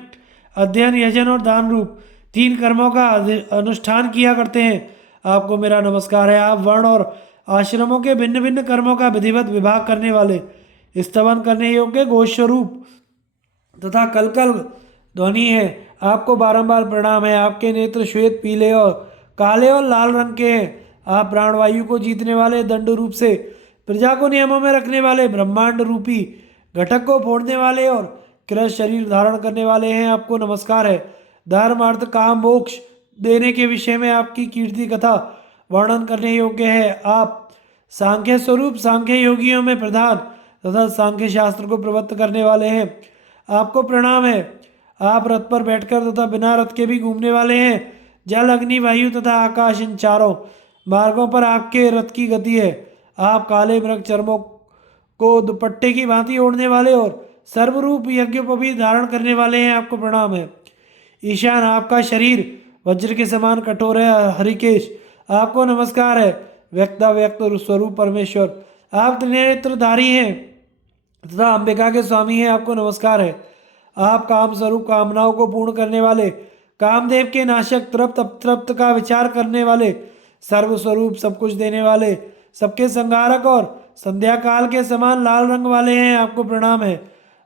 अध्ययन यजन और दान रूप 3 कर्मों का अनुष्ठान किया करते हैं। आपको मेरा नमस्कार है। आप वर्ण और आश्रमों के भिन्न भिन्न कर्मों का विधिवत विभाग करने वाले, स्तवन करने योग्य घोष स्वरूप तथा कलकल ध्वनि है। आपको बारंबार प्रणाम है। आपके नेत्र श्वेत पीले और काले और लाल रंग के हैं। आप प्राणवायु को जीतने वाले, दंड रूप से प्रजा को नियमों में रखने वाले, ब्रह्मांड रूपी घटक को फोड़ने वाले और कृष शरीर धारण करने वाले हैं। आपको नमस्कार है। धर्म अर्थ काम मोक्ष देने के विषय में आपकी कीर्ति कथा वर्णन करने योग्य है। आप सांख्य स्वरूप सांख्य योगियों में प्रधान तथा सांख्य शास्त्र को प्रवृत्त करने वाले हैं। आपको प्रणाम है। आप रथ पर बैठकर तथा बिना रथ के भी घूमने वाले हैं। जल अग्नि वायु तथा आकाश इन चारों मार्गों पर आपके रथ की गति है। आप काले मृग चर्मों को दुपट्टे की भांति ओढ़ने वाले और सर्वरूप यज्ञोपवीत धारण करने वाले हैं। आपको प्रणाम है। ईशान आपका शरीर वज्र के समान कठोर है। हरिकेश आपको नमस्कार है। व्यक्त स्वरूप परमेश्वर आप त्रिनेत्रधारी हैं तथा अंबिका के स्वामी हैं। आपको नमस्कार है। आप काम स्वरूप कामनाओं को पूर्ण करने वाले, कामदेव के नाशक, तृप्त अतृप्त का विचार करने वाले, सर्वस्वरूप सब कुछ देने वाले, सबके संहारक और संध्या काल के समान लाल रंग वाले हैं। आपको प्रणाम है।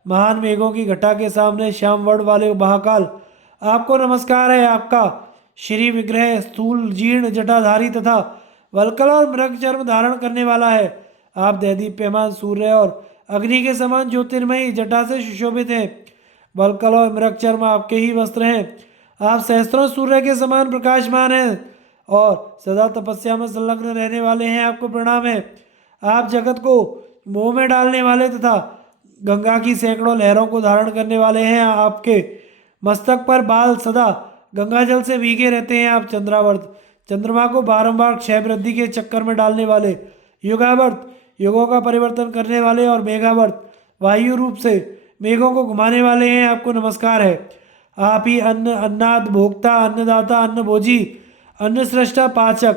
महान मेघों की घटा के सामने श्याम वर्ण वाले महाकाल आपको नमस्कार है। आपका श्री विग्रह स्थूल जीर्ण जटाधारी तथा वल्कल और मृग चर्म धारण करने वाला है। आप दैदीप्यमान सूर्य और अग्नि के समान ज्योतिर्मयी जटा से सुशोभित हैं। वल्कल और मृग चर्म आपके ही वस्त्र हैं। आप सहस्त्रों सूर्य के समान प्रकाशमान हैं और सदा तपस्या में संलग्न रहने वाले हैं। आपको प्रणाम है। आप जगत को मोह में डालने वाले तथा गंगा की सैकड़ों लहरों को धारण करने वाले हैं। आपके मस्तक पर बाल सदा गंगा जल से भीगे रहते हैं। आप चंद्रावर्त चंद्रमा को बारंबार क्षय वृद्धि के चक्कर में डालने वाले, युगावर्त युगों का परिवर्तन करने वाले और मेघावर्त वायु रूप से मेघों को घुमाने वाले हैं। आपको नमस्कार है। आप ही अन्न अन्नाद भोक्ता अन्नदाता अन्न भोजी अन्न सृष्टा पाचक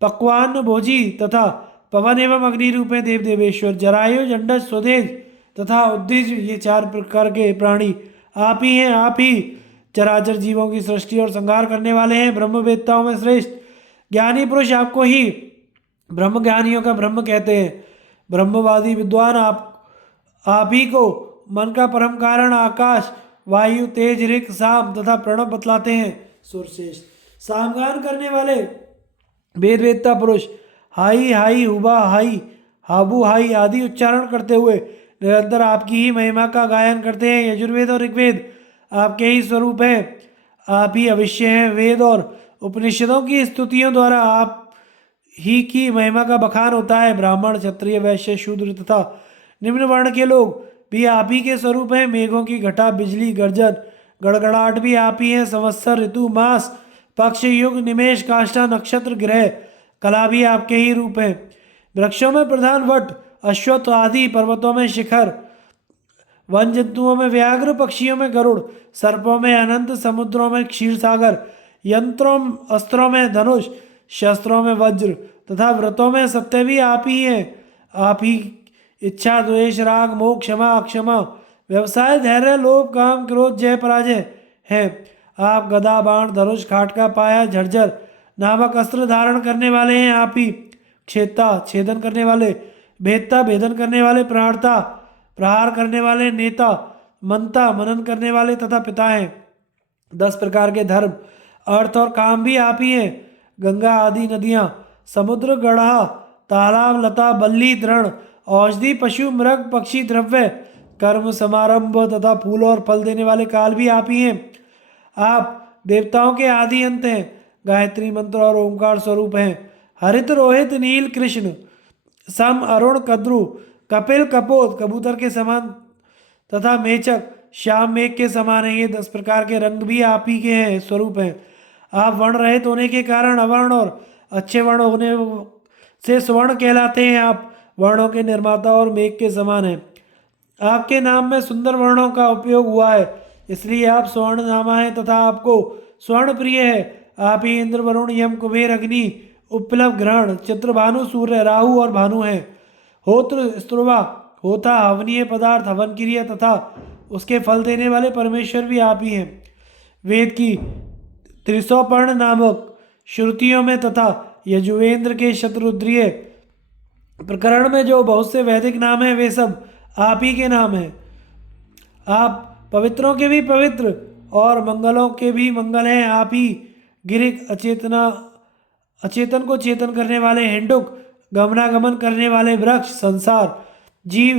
पक्वान्न भोजी तथा पवन एवं अग्नि रूप में देव देवेश्वर जरायु जंडस स्वदेज तथा उद्दिज ये 4 प्रकार के प्राणी आप ही हैं। आप ही चराचर जीवों की सृष्टि और संहार करने वाले हैं। ब्रह्मवेत्ताओं में श्रेष्ठ ज्ञानी पुरुष आपको ही ब्रह्म ज्ञानियों का ब्रह्म कहते हैं। ब्रह्मवादी विद्वान आप ही को मन का परम कारण आकाश वायु तेज ऋक साम तथा प्रणव बतलाते हैं। सुरश्रेष्ठ सामगान करने वाले वेदवेत्ता पुरुष हाई हाई हुबा हाई हाबू हाई आदि उच्चारण करते हुए निरंतर आपकी ही महिमा का गायन करते हैं। यजुर्वेद और ऋग्वेद आपके ही स्वरूप है, आप ही अवश्य हैं। वेद और उपनिषदों की स्तुतियों द्वारा आप ही की महिमा का बखान होता है। ब्राह्मण, क्षत्रिय, वैश्य, शूद्र तथा निम्न वर्ण के लोग भी आप ही के स्वरूप हैं। मेघों की घटा, बिजली, गर्जन, गड़गड़ाहट भी आप ही हैं। संवत्सर, ऋतु, मास, पक्ष, युग, निमेष, काष्ठा, नक्षत्र, ग्रह, कला भी आपके ही रूप हैं। वृक्षों में प्रधान वट, अश्वत्थ आदि, पर्वतों में शिखर, वन जंतुओं में व्याघ्र, पक्षियों में गरुड़, सर्पों में अनंत, समुद्रों में क्षीर सागर, यंत्रों अस्त्रों में धनुष, शस्त्रों में वज्र तथा व्रतों में सत्य भी आप ही हैं। आप ही इच्छा, द्वेष, राग, मोह, क्षमा, अक्षमा, व्यवसाय, धैर्य, लोभ, काम, क्रोध, जय, पराजय हैं। आप गदा, बाण, धनुष, खाटका, पाया, झर्झर नामक अस्त्र धारण करने वाले हैं। आप ही क्षेता, छेदन करने वाले, भेदता, भेदन करने वाले, प्राणता, प्रहार करने वाले, नेता, मनता, मनन करने वाले तथा पिता हैं। 10 प्रकार के धर्म, अर्थ और काम भी आप ही हैं। गंगा आदि नदियाँ, समुद्र, गढ़ा, तालाब, लता, बल्ली, दृढ़, औषधि, पशु, मृग, पक्षी, द्रव्य, कर्म, समारंभ तथा फूल और फल देने वाले काल भी आप ही हैं। आप देवताओं के आदि अंत हैं। गायत्री मंत्र और ओंकार स्वरूप हैं। हरित, रोहित, नील, कृष्ण, सम, अरुण, कद्रु, कपिल, कपोत, कबूतर के समान तथा मेचक, श्याम मेघ के समान है। ये 10 प्रकार के रंग भी आप ही के हैं, स्वरूप हैं। आप वर्ण रहित होने के कारण अवर्ण और अच्छे वर्ण होने से स्वर्ण कहलाते हैं। आप वर्णों के निर्माता और मेघ के समान हैं। आपके नाम में सुंदर वर्णों का उपयोग हुआ है, इसलिए आप स्वर्ण नामा है तथा आपको स्वर्ण प्रिय है। आप ही इंद्र, वरुण, यम, कुबेर, अग्नि, उपप्लव, ग्रहण, चित्र, भानु, सूर्य, राहु और भानु हैं। होत्र, स्त्रुवा, होता, हवनीय पदार्थ, हवन क्रिया तथा उसके फल देने वाले परमेश्वर भी आप ही हैं। वेद की त्रिसौपर्ण नामक श्रुतियों में तथा यजुवेंद्र के शतरुद्रीय प्रकरण में जो बहुत से वैदिक नाम हैं, वे सब आप ही के नाम हैं। आप पवित्रों के भी पवित्र और मंगलों के भी मंगल हैं। आप ही गिरिक, अचेतन को चेतन करने वाले, हिंडुक, गमनागमन करने वाले, वृक्ष, संसार, जीव,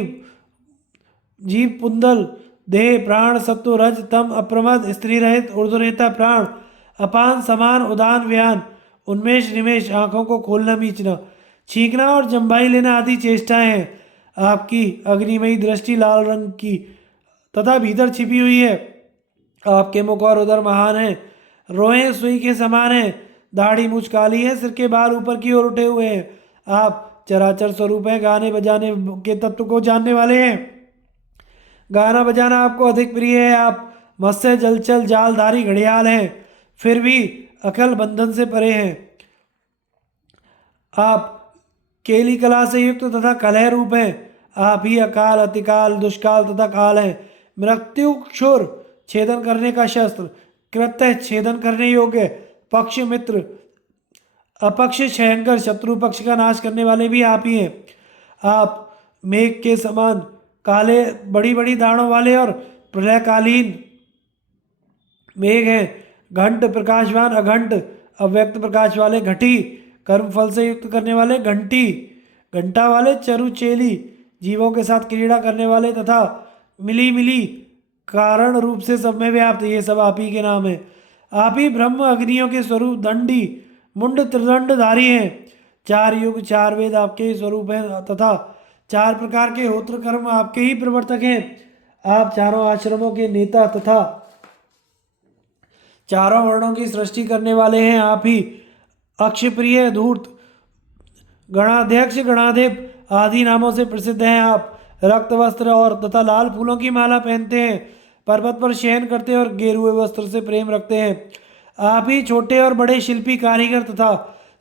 पुंदल, देह, प्राण, सत्व, रज, तम, अप्रमद, स्त्री रहित, ऊर्ध्वरेता, प्राण, अपान, समान, उदान, व्यान, उन्मेष, निमेष, आंखों को खोलना, मीचना, छींकना और जम्बाई लेना आदि चेष्टाएं हैं। आपकी अग्निमयी दृष्टि लाल रंग की तथा भीतर छिपी हुई है। आपके मुख और उदर महान हैं। रोएं सुई के समान हैं। दाढ़ी मूछ काली है, सिर के बाल ऊपर की ओर उठे हुए हैं। आप चराचर स्वरूप हैं, गाने बजाने के तत्व को जानने वाले हैं। गाना बजाना आपको अधिक प्रिय है। आप मत्स्य, जलचल, जालधारी घड़ियाल हैं, फिर भी अकल बंधन से परे हैं। आप केली कला से युक्त तथा कलह रूप हैं। आप ही अकाल, अतिकाल, दुष्काल तथा काल हैं। मृत्यु, क्षुर, छेदन करने का शस्त्र, कृत्य, छेदन करने योग्य, पक्ष, मित्र, अपक्ष, शयनकर, शत्रु पक्ष का नाश करने वाले भी आप ही हैं। आप मेघ के समान काले, बड़ी बड़ी दाढ़ों वाले और प्रलयकालीन मेघ हैं। घंट, प्रकाशवान, अघंट, अव्यक्त प्रकाश वाले, घटी, कर्म फल से युक्त करने वाले, घंटी, घंटा वाले, चरुचेली, जीवों के साथ क्रीड़ा करने वाले तथा मिली मिली कारण रूप से सब में व्याप्त, ये सब आप ही के नाम हैं। आप ही ब्रह्म अग्नियों के स्वरूप, दंडी, मुंड, त्रिदंडधारी हैं। 4 युग 4 वेद आपके ही स्वरूप हैं तथा 4 प्रकार के होत्र कर्म आपके ही प्रवर्तक हैं। आप चारों आश्रमों के नेता तथा चारों वर्णों की सृष्टि करने वाले हैं। आप ही अक्षप्रिय, धूर्त, गणाध्यक्ष, गणाधिप आदि नामों से प्रसिद्ध हैं। आप रक्त वस्त्र और तथा लाल फूलों की माला पहनते हैं, पर्वत पर शयन करते हैं और गेरुए वस्त्र से प्रेम रखते हैं। आप ही छोटे और बड़े शिल्पी, कारीगर तथा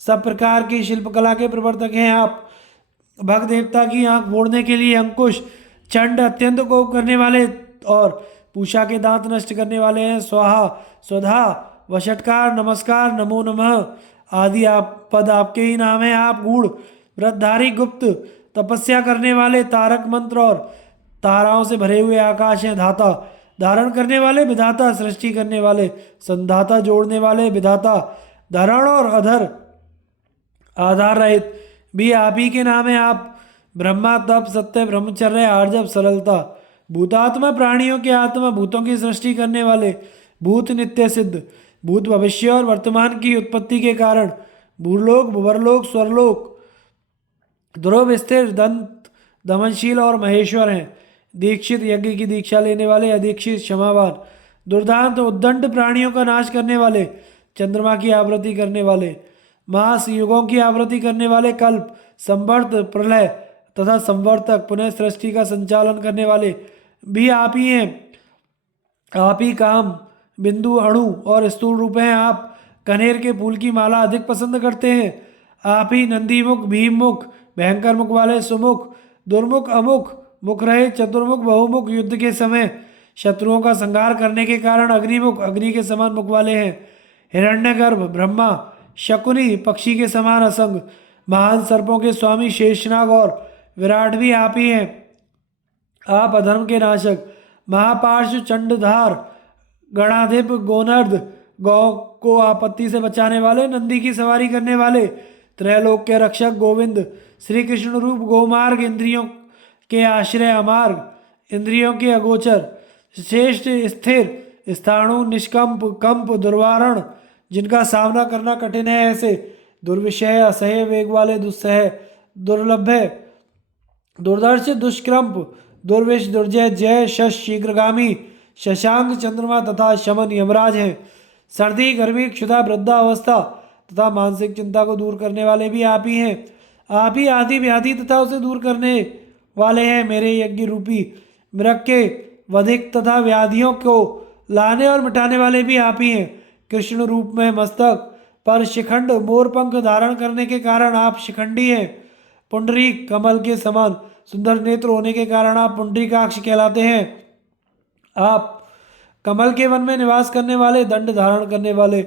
सब प्रकार की शिल्पकला के प्रवर्तक हैं। आप भग देवता की आंख फोड़ने के लिए अंकुश, चंड, अत्यंत कोप करने वाले और पूषा के दांत नष्ट करने वाले हैं। स्वाहा, स्वधा, वषटकार, नमस्कार, नमो नमः आदि आप पद आपके ही नाम है। आप गूढ़, व्रतधारी, गुप्त, तपस्या करने वाले, तारक मंत्र और ताराओं से भरे हुए आकाश हैं। धाता, धारण करने वाले, विधाता, सृष्टि करने वाले, संधाता, जोड़ने वाले, विधाता, धरण और अधर, आधार रहित भी आप ही के नाम है। आप ब्रह्मा, तप, सत्य, ब्रह्मचर्य, आर्जव, सरलता। भूतात्मा प्राणियों के आत्मा, भूतों की सृष्टि करने वाले, भूत नित्य सिद्ध, भूत भविष्य और वर्तमान की उत्पत्ति के कारण, भूलोक, भुवरलोक, स्वर्लोक, ध्रुव स्थिर, दंत दमनशील और महेश्वर हैं। दीक्षित, यज्ञ की दीक्षा लेने वाले, अदीक्षित, क्षमावान, दुर्दांत, उद्दंड, प्राणियों का नाश करने वाले, चंद्रमा की आवृत्ति करने वाले, मास, युगों की आवृत्ति करने वाले, कल्प, संवर्त, प्रलय तथा संवर्तक, पुनः सृष्टि का संचालन करने वाले भी आप ही हैं। आप ही काम, बिंदु, अणु और स्थूल रूप हैं। आप कनेर के फूल की माला अधिक पसंद करते हैं। आप ही नंदी मुख, भीम मुख, भयंकर मुख वाले, सुमुख, दुर्मुख, अमुख, मुख रहे, चतुर्मुख, बहुमुख, युद्ध के समय शत्रुओं का संहार करने के कारण अग्निमुख, अग्नि के समान मुख वाले हैं। हिरण्यगर्भ, ब्रह्मा, शकुनी, पक्षी के समान असंग, महान सर्पों के स्वामी शेषनाग और विराट भी आप ही हैं। आप अधर्म के नाशक, महापार्श्व, चंडधार, गणाधिप, गोनर्द, गौ को आपत्ति से बचाने वाले, नंदी की सवारी करने वाले, त्रैलोक के रक्षक, गोविंद, श्री कृष्ण रूप, गोमार्ग, इंद्रियों के आश्रय, अमार्ग, इंद्रियों के अगोचर, श्रेष्ठ, स्थिर, स्थाणु, निष्कंप, कंप, दुर्वारण, जिनका सामना करना कठिन है, ऐसे दुर्विषय, असह्य वेग वाले, दुस्सह, दुर्लभ, दुर्दर्श, दुष्क्रंप, दुर्विश, दुर्जय, जय, शश, शीघ्रगामी, शशांक, चंद्रमा तथा शमन यमराज हैं। सर्दी, गर्मी, क्षुधा, वृद्धा अवस्था तथा मानसिक चिंता को दूर करने वाले भी आप ही हैं। आप ही आदि व्याधि तथा उसे दूर करने वाले हैं। मेरे यज्ञ रूपी मृग के वधिक तथा व्याधियों को लाने और मिटाने वाले भी आप ही हैं। कृष्ण रूप में मस्तक पर शिखंड, मोरपंख धारण करने के कारण आप शिखंडी हैं। पुंडरी, कमल के समान सुंदर नेत्र होने के कारण आप पुंडरीकाक्ष कहलाते हैं। आप कमल के वन में निवास करने वाले, दंड धारण करने वाले,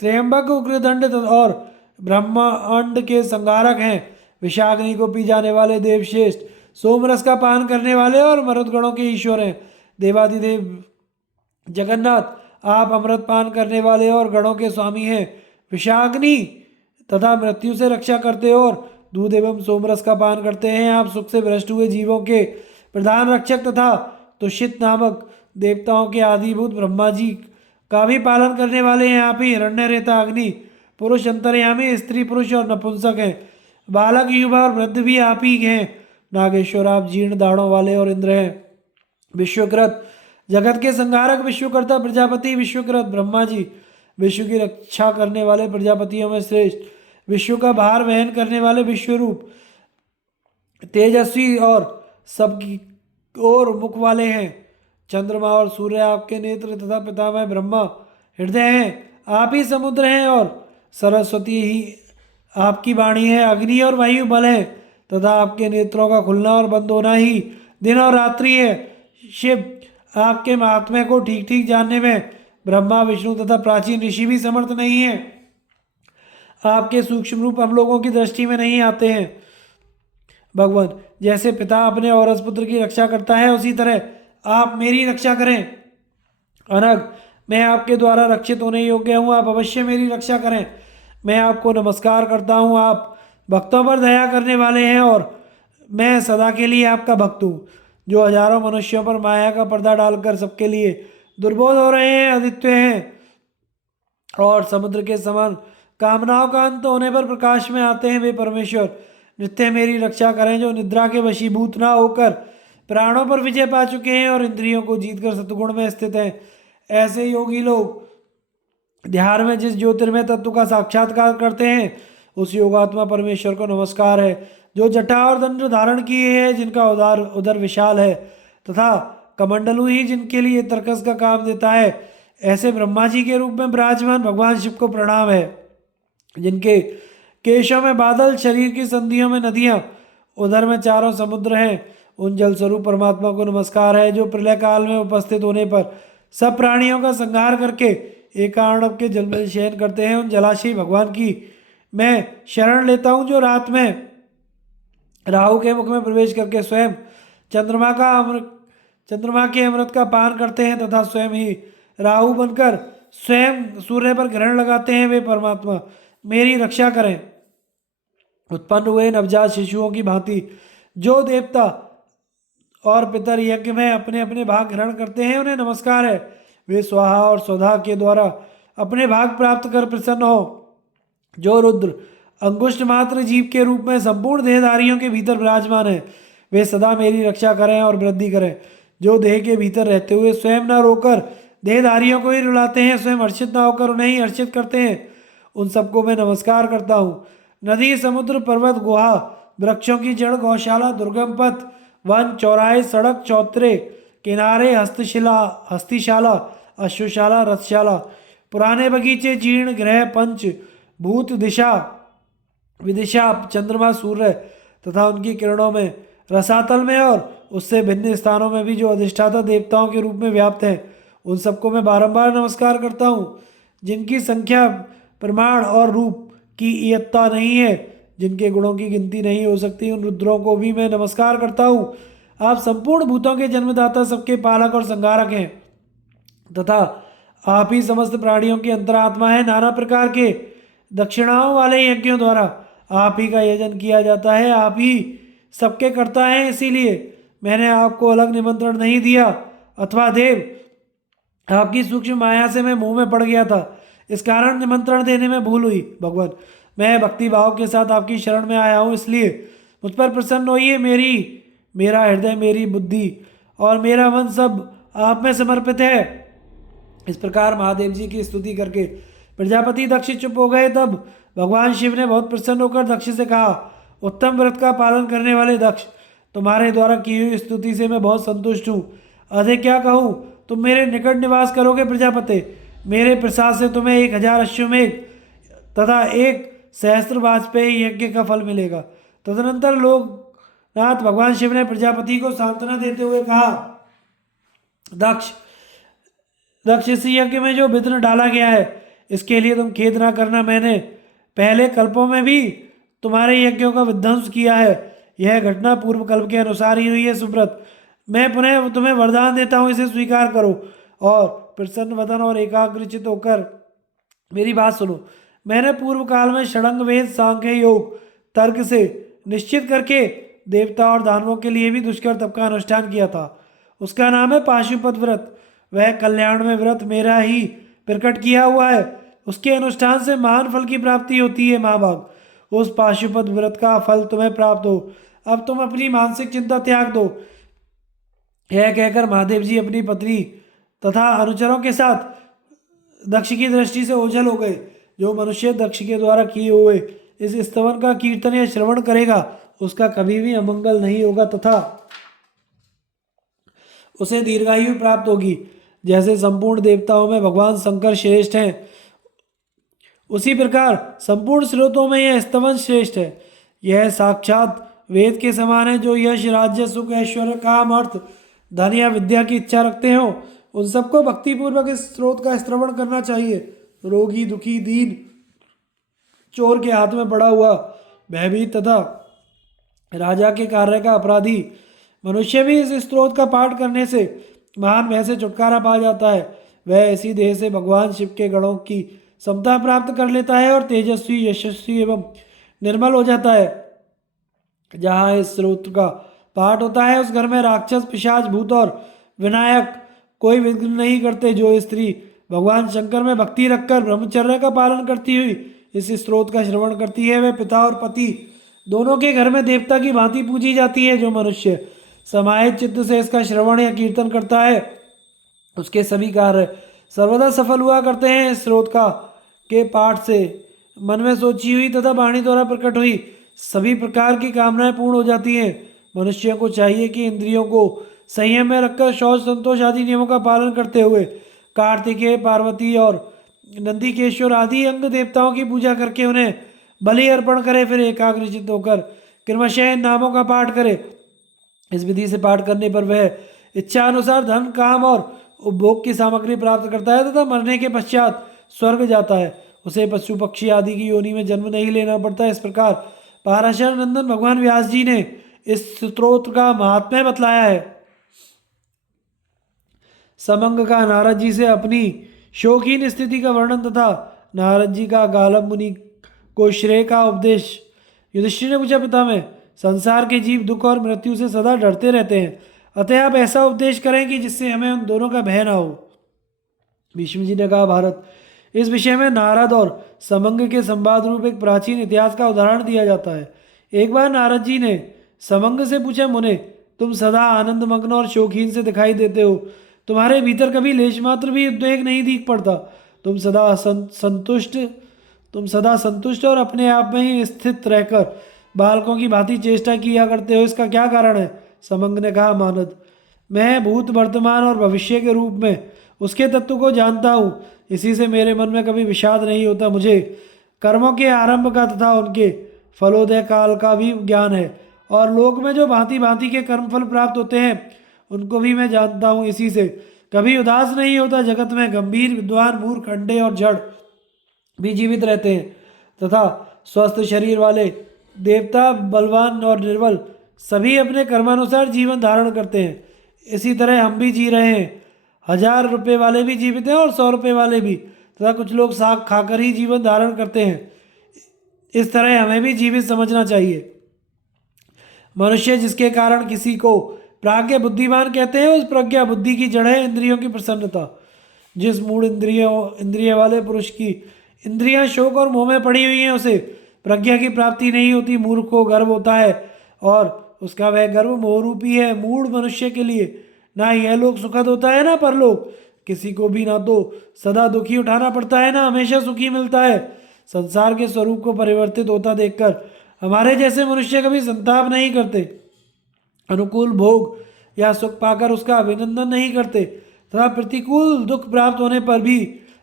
त्र्यंबक, उग्रदंड और ब्रह्मांड के संहारक हैं। विषाग्नि को पी जाने वाले, देवश्रेष्ठ, सोमरस का पान करने वाले और मरुदगणों के ईश्वर हैं। देवादिदेव जगन्नाथ, आप अमृत पान करने वाले और गणों के स्वामी हैं। विषाग्नि तथा मृत्यु से रक्षा करते और दूध एवं सोमरस का पान करते हैं। आप सुख से भ्रष्ट हुए जीवों के प्रधान रक्षक तथा तुषित नामक देवताओं के आदिभूत ब्रह्मा जी का भी पालन करने वाले हैं। आप ही हिरण्य, रेता, अग्नि, पुरुष, अंतर्यामी, स्त्री, पुरुष और नपुंसक हैं। बालक, युवा और वृद्ध भी आप ही हैं। नागेश्वर, आप जीर्ण दाढ़ों वाले और इंद्र हैं। विश्वकृत, जगत के संहारक, विश्वकर्ता, प्रजापति, विश्वकृत, ब्रह्मा जी, विश्व की रक्षा करने वाले, प्रजापतियों में श्रेष्ठ, विश्व का भार वहन करने वाले, विश्वरूप, तेजस्वी और सबकी ओर मुख वाले हैं। चंद्रमा और सूर्य आपके नेत्र तथा पितामह ब्रह्मा हृदय हैं। आप ही समुद्र हैं और सरस्वती ही आपकी वाणी है। अग्नि और वायु बल है तथा आपके नेत्रों का खुलना और बंद होना ही दिन और रात्रि है। शिव, आपके महात्म्य को ठीक ठीक जानने में ब्रह्मा, विष्णु तथा प्राचीन ऋषि भी समर्थ नहीं है। आपके सूक्ष्म रूप हम लोगों की दृष्टि में नहीं आते हैं। भगवान, जैसे पिता अपने औरस पुत्र की रक्षा करता है, उसी तरह आप मेरी रक्षा करें। अनग, मैं आपके द्वारा रक्षित होने योग्य हूँ, आप अवश्य मेरी रक्षा करें। मैं आपको नमस्कार करता हूँ। आप भक्तों पर दया करने वाले हैं और मैं सदा के लिए आपका भक्त हूँ, जो हजारों मनुष्यों पर माया का पर्दा डालकर सबके लिए दुर्बोध हो रहे हैं। आदित्य हैं और समुद्र के समान कामनाओं का अंत होने पर प्रकाश में आते हैं। वे परमेश्वर नित्य मेरी रक्षा करें, जो निद्रा के वशीभूत ना होकर प्राणों पर विजय पा चुके हैं और इंद्रियों को जीतकर सतगुण में स्थित हैं। ऐसे योगी लोग ध्यान में जिस ज्योतिर्मय तत्व का साक्षात्कार करते हैं, उस योगात्मा परमेश्वर को नमस्कार है, जो जटा और दंड धारण किए हैं, जिनका उदर विशाल है तथा कमंडलू ही जिनके लिए तर्कस का काम देता है। ऐसे ब्रह्मा जी के रूप में विराजमान भगवान शिव को प्रणाम है, जिनके केशों में बादल, शरीर की संधियों में नदियां, उधर में चारों समुद्र हैं। उन जल स्वरूप परमात्मा को नमस्कार है, जो प्रलय काल में उपस्थित होने पर सब प्राणियों का संहार करके एकार्णव के जल में शयन करते हैं। उन जलाशयी भगवान की मैं शरण लेता हूँ, जो रात में राहु के मुख में प्रवेश करके स्वयं चंद्रमा के अमृत का पान करते हैं तथा स्वयं ही राहु बनकर स्वयं सूर्य पर ग्रहण लगाते हैं। वे परमात्मा मेरी रक्षा करें। उत्पन्न हुए नवजात शिशुओं की भांति जो देवता और पितर यज्ञ में अपने अपने भाग ग्रहण करते हैं उन्हें नमस्कार है। वे स्वाहा और स्वधा के द्वारा अपने भाग प्राप्त कर प्रसन्न हो। जो रुद्र अंगुष्ठ मात्र जीव के रूप में संपूर्ण देहधारियों के भीतर विराजमान है, वे सदा मेरी रक्षा करें और वृद्धि करें। जो देह के भीतर रहते हुए स्वयं न रोकर देहधारियों को ही रुलाते हैं, स्वयं हर्षित न होकर उन्हें ही हर्षित करते हैं, उन सबको मैं नमस्कार करता हूँ। नदी, समुद्र, पर्वत, गुहा, वृक्षों की जड़, गौशाला, दुर्गम पथ, वन, चौराहे, सड़क, चौतरे, किनारे, हस्तिशाला, अश्वशाला, रथशाला, पुराने बगीचे, जीर्ण गृह, पंच भूत, दिशा विदिशा, चंद्रमा, सूर्य तथा उनकी किरणों में, रसातल में और उससे भिन्न स्थानों में भी जो अधिष्ठाता देवताओं के रूप में व्याप्त हैं, उन सबको मैं बारंबार नमस्कार करता हूँ। जिनकी संख्या, प्रमाण और रूप की इयत्ता नहीं है, जिनके गुणों की गिनती नहीं हो सकती, उन रुद्रों को भी मैं नमस्कार करता हूँ। आप संपूर्ण भूतों के जन्मदाता, सबके पालक और संहारक हैं तथा आप ही समस्त प्राणियों की अंतरात्मा है। नाना प्रकार के दक्षिणाओं वाले यज्ञों द्वारा आप ही का यजन किया जाता है, आप ही सबके कर्ता हैं। इसीलिए मैंने आपको अलग निमंत्रण नहीं दिया। अथवा देव, आपकी सूक्ष्म माया से मैं मुंह में पड़ गया था, इस कारण निमंत्रण देने में भूल हुई। भगवान, मैं भक्ति भाव के साथ आपकी शरण में आया हूँ, इसलिए मुझ पर प्रसन्न होइए। मेरा हृदय, मेरी बुद्धि और मेरा मन सब आप में समर्पित है। इस प्रकार महादेव जी की स्तुति करके प्रजापति दक्ष चुप हो गए। तब भगवान शिव ने बहुत प्रसन्न होकर दक्ष से कहा, उत्तम व्रत का पालन करने वाले दक्ष, तुम्हारे द्वारा की हुई स्तुति से मैं बहुत संतुष्ट हूँ। अधिक क्या कहूँ, तुम मेरे निकट निवास करोगे प्रजापते। मेरे प्रसाद से तुम्हें 1000 अश्वमेघ तथा 1 सहस्त्र वाजपेयी यज्ञ का फल मिलेगा। तदनंतर लोकनाथ भगवान शिव ने प्रजापति को सांत्वना देते हुए कहा, दक्ष, इस यज्ञ में जो विघ्न डाला गया है, इसके लिए तुम खेद ना करना। मैंने पहले कल्पों में भी तुम्हारे यज्ञों का विध्वंस किया है। यह घटना पूर्व कल्प के अनुसार ही हुई है सुब्रत। मैं पुनः तुम्हें वरदान देता हूँ, इसे स्वीकार करो और प्रसन्न वदन और एकाग्रचित होकर मेरी बात सुनो। मैंने पूर्व काल में षडंग वेद, सांख्य योग, तर्क से निश्चित करके देवता और दानवों के लिए भी दुष्कर तप का अनुष्ठान किया था। उसका नाम है पाशुपत व्रत। वह कल्याण में व्रत मेरा ही प्रकट किया हुआ है। उसके अनुष्ठान से महान फल की प्राप्ति होती है। महाभाग, उस पाशुपत व्रत का फल तुम्हें प्राप्त हो। अब तुम अपनी मानसिक चिंता त्याग दो। यह कहकर महादेव जी अपनी पत्नी तथा अनुचरों के साथ दक्ष की दृष्टि से ओझल हो गए। जो मनुष्य दक्ष के द्वारा किए हुए इस स्तवन का कीर्तन या श्रवण करेगा, उसका कभी भी अमंगल नहीं होगा तथा उसे दीर्घायु प्राप्त होगी। जैसे संपूर्ण देवताओं में भगवान शंकर श्रेष्ठ हैं, उसी प्रकार संपूर्ण स्रोतों में यह स्तवन श्रेष्ठ है। यह साक्षात वेद के समान है। जो यश, राज्य, सुख, ऐश्वर्य, काम, अर्थ, धन या विद्या की इच्छा रखते हो, उन सबको भक्तिपूर्वक इस स्रोत का श्रवण करना चाहिए। रोगी, दुखी, दीन, चोर के हाथ में पड़ा हुआ, भयभीत तथा राजा के कार्य का अपराधी मनुष्य भी इस स्रोत का पाठ करने से महान भय से छुटकारा पा जाता है। वह ऐसी देह से भगवान शिव के गणों की समता प्राप्त कर लेता है और तेजस्वी, यशस्वी एवं निर्मल हो जाता है। जहाँ इस स्रोत का पाठ होता है, उस घर में राक्षस, पिशाच, भूत और विनायक कोई विघ्न नहीं करते। जो स्त्री भगवान शंकर में भक्ति रखकर ब्रह्मचर्य का पालन करती हुई इस स्रोत का श्रवण करती है, वे पिता और पति दोनों के घर में देवता की भांति पूजी जाती है। जो मनुष्य समाहित चित्त से इसका श्रवण या कीर्तन करता है, उसके सभी कार्य सर्वदा सफल हुआ करते हैं। इस स्रोत का के पाठ से मन में सोची हुई तथा वाणी द्वारा प्रकट हुई सभी प्रकार की कामनाएं पूर्ण हो जाती हैं। मनुष्य को चाहिए कि इंद्रियों को संयम में रखकर शौच, संतोष आदि नियमों का पालन करते हुए कार्तिकेय, पार्वती और नंदीकेश्वर आदि अंग देवताओं की पूजा करके उन्हें बलि अर्पण करे। फिर एकाग्रचित होकर क्रमशः इन नामों का पाठ करे। इस विधि से पाठ करने पर वह इच्छा अनुसार धन, काम और उपभोग की सामग्री प्राप्त करता है तथा मरने के पश्चात स्वर्ग जाता है। उसे पशु पक्षी आदि की योनि में जन्म नहीं लेना पड़ता। इस प्रकार पाराशर नंदन भगवान व्यास जी ने इस स्तोत्र का महात्म्य बतलाया है। समंग का नारद जी से अपनी शोकीन स्थिति का वर्णन तथा नारद जी का गालब मुनि को श्रेय का उपदेश। युधिष्ठिर ने पूछा, पिता में संसार के जीव दुख और मृत्यु से सदा डरते रहते हैं, अतः आप ऐसा उपदेश करें कि जिससे हमें उन दोनों का भय ना हो। भीष्म जी ने कहा, भारत, इस विषय में नारद और समंग के संवाद रूप एक प्राचीन इतिहास का उदाहरण दिया जाता है। एक बार नारद जी ने समंग से पूछा, मुने, तुम सदा आनंद मग्न और शौकीन से दिखाई देते हो, तुम्हारे भीतर कभी लेश मात्र भी उद्वेग नहीं दिख पड़ता, तुम सदा संतुष्ट और अपने आप में ही स्थित रहकर बालकों की भांति चेष्टा किया करते हो, इसका क्या कारण है? समंग ने कहा, मानद, मैं भूत, वर्तमान और भविष्य के रूप में उसके तत्व को जानता हूँ, इसी से मेरे मन में कभी विषाद नहीं होता। मुझे कर्मों के आरंभ का तथा उनके फलोदय काल का भी ज्ञान है, और लोक में जो भांति भांति के कर्मफल प्राप्त होते हैं उनको भी मैं जानता हूँ, इसी से कभी उदास नहीं होता। जगत में गंभीर, विद्वान, मूर्ख, अंधे और जड़ भी जीवित रहते हैं, तथा स्वस्थ शरीर वाले, देवता, बलवान और निर्बल सभी अपने कर्मानुसार जीवन धारण करते हैं। इसी तरह हम भी जी रहे हैं। 1000 रुपये वाले भी जीवित हैं और 100 रुपये वाले भी, तथा कुछ लोग साग खाकर ही जीवन धारण करते हैं। इस तरह हमें भी जीवित समझना चाहिए। मनुष्य जिसके कारण किसी को प्राज्ञ बुद्धिमान कहते हैं, उस प्रज्ञा बुद्धि की जड़ है इंद्रियों की प्रसन्नता। जिस मूढ़ इंद्रिय वाले पुरुष की इंद्रियां शोक और मोह में पड़ी हुई हैं, उसे प्रज्ञा की प्राप्ति नहीं होती। मूर्ख को गर्व होता है और उसका वह गर्व मोहरूपी है। मूढ़ मनुष्य के लिए ना यह लोक सुखद होता है ना परलोक, किसी को भी ना तो सदा दुखी उठाना पड़ता है ना हमेशा सुखी मिलता है। संसार के स्वरूप को परिवर्तित होता देखकर हमारे जैसे मनुष्य कभी संताप नहीं करते, अनुकूल भोग या सुख पाकर उसका अभिनंदन नहीं करते, तथा प्रतिकूल दुख प्राप्त होने पर भी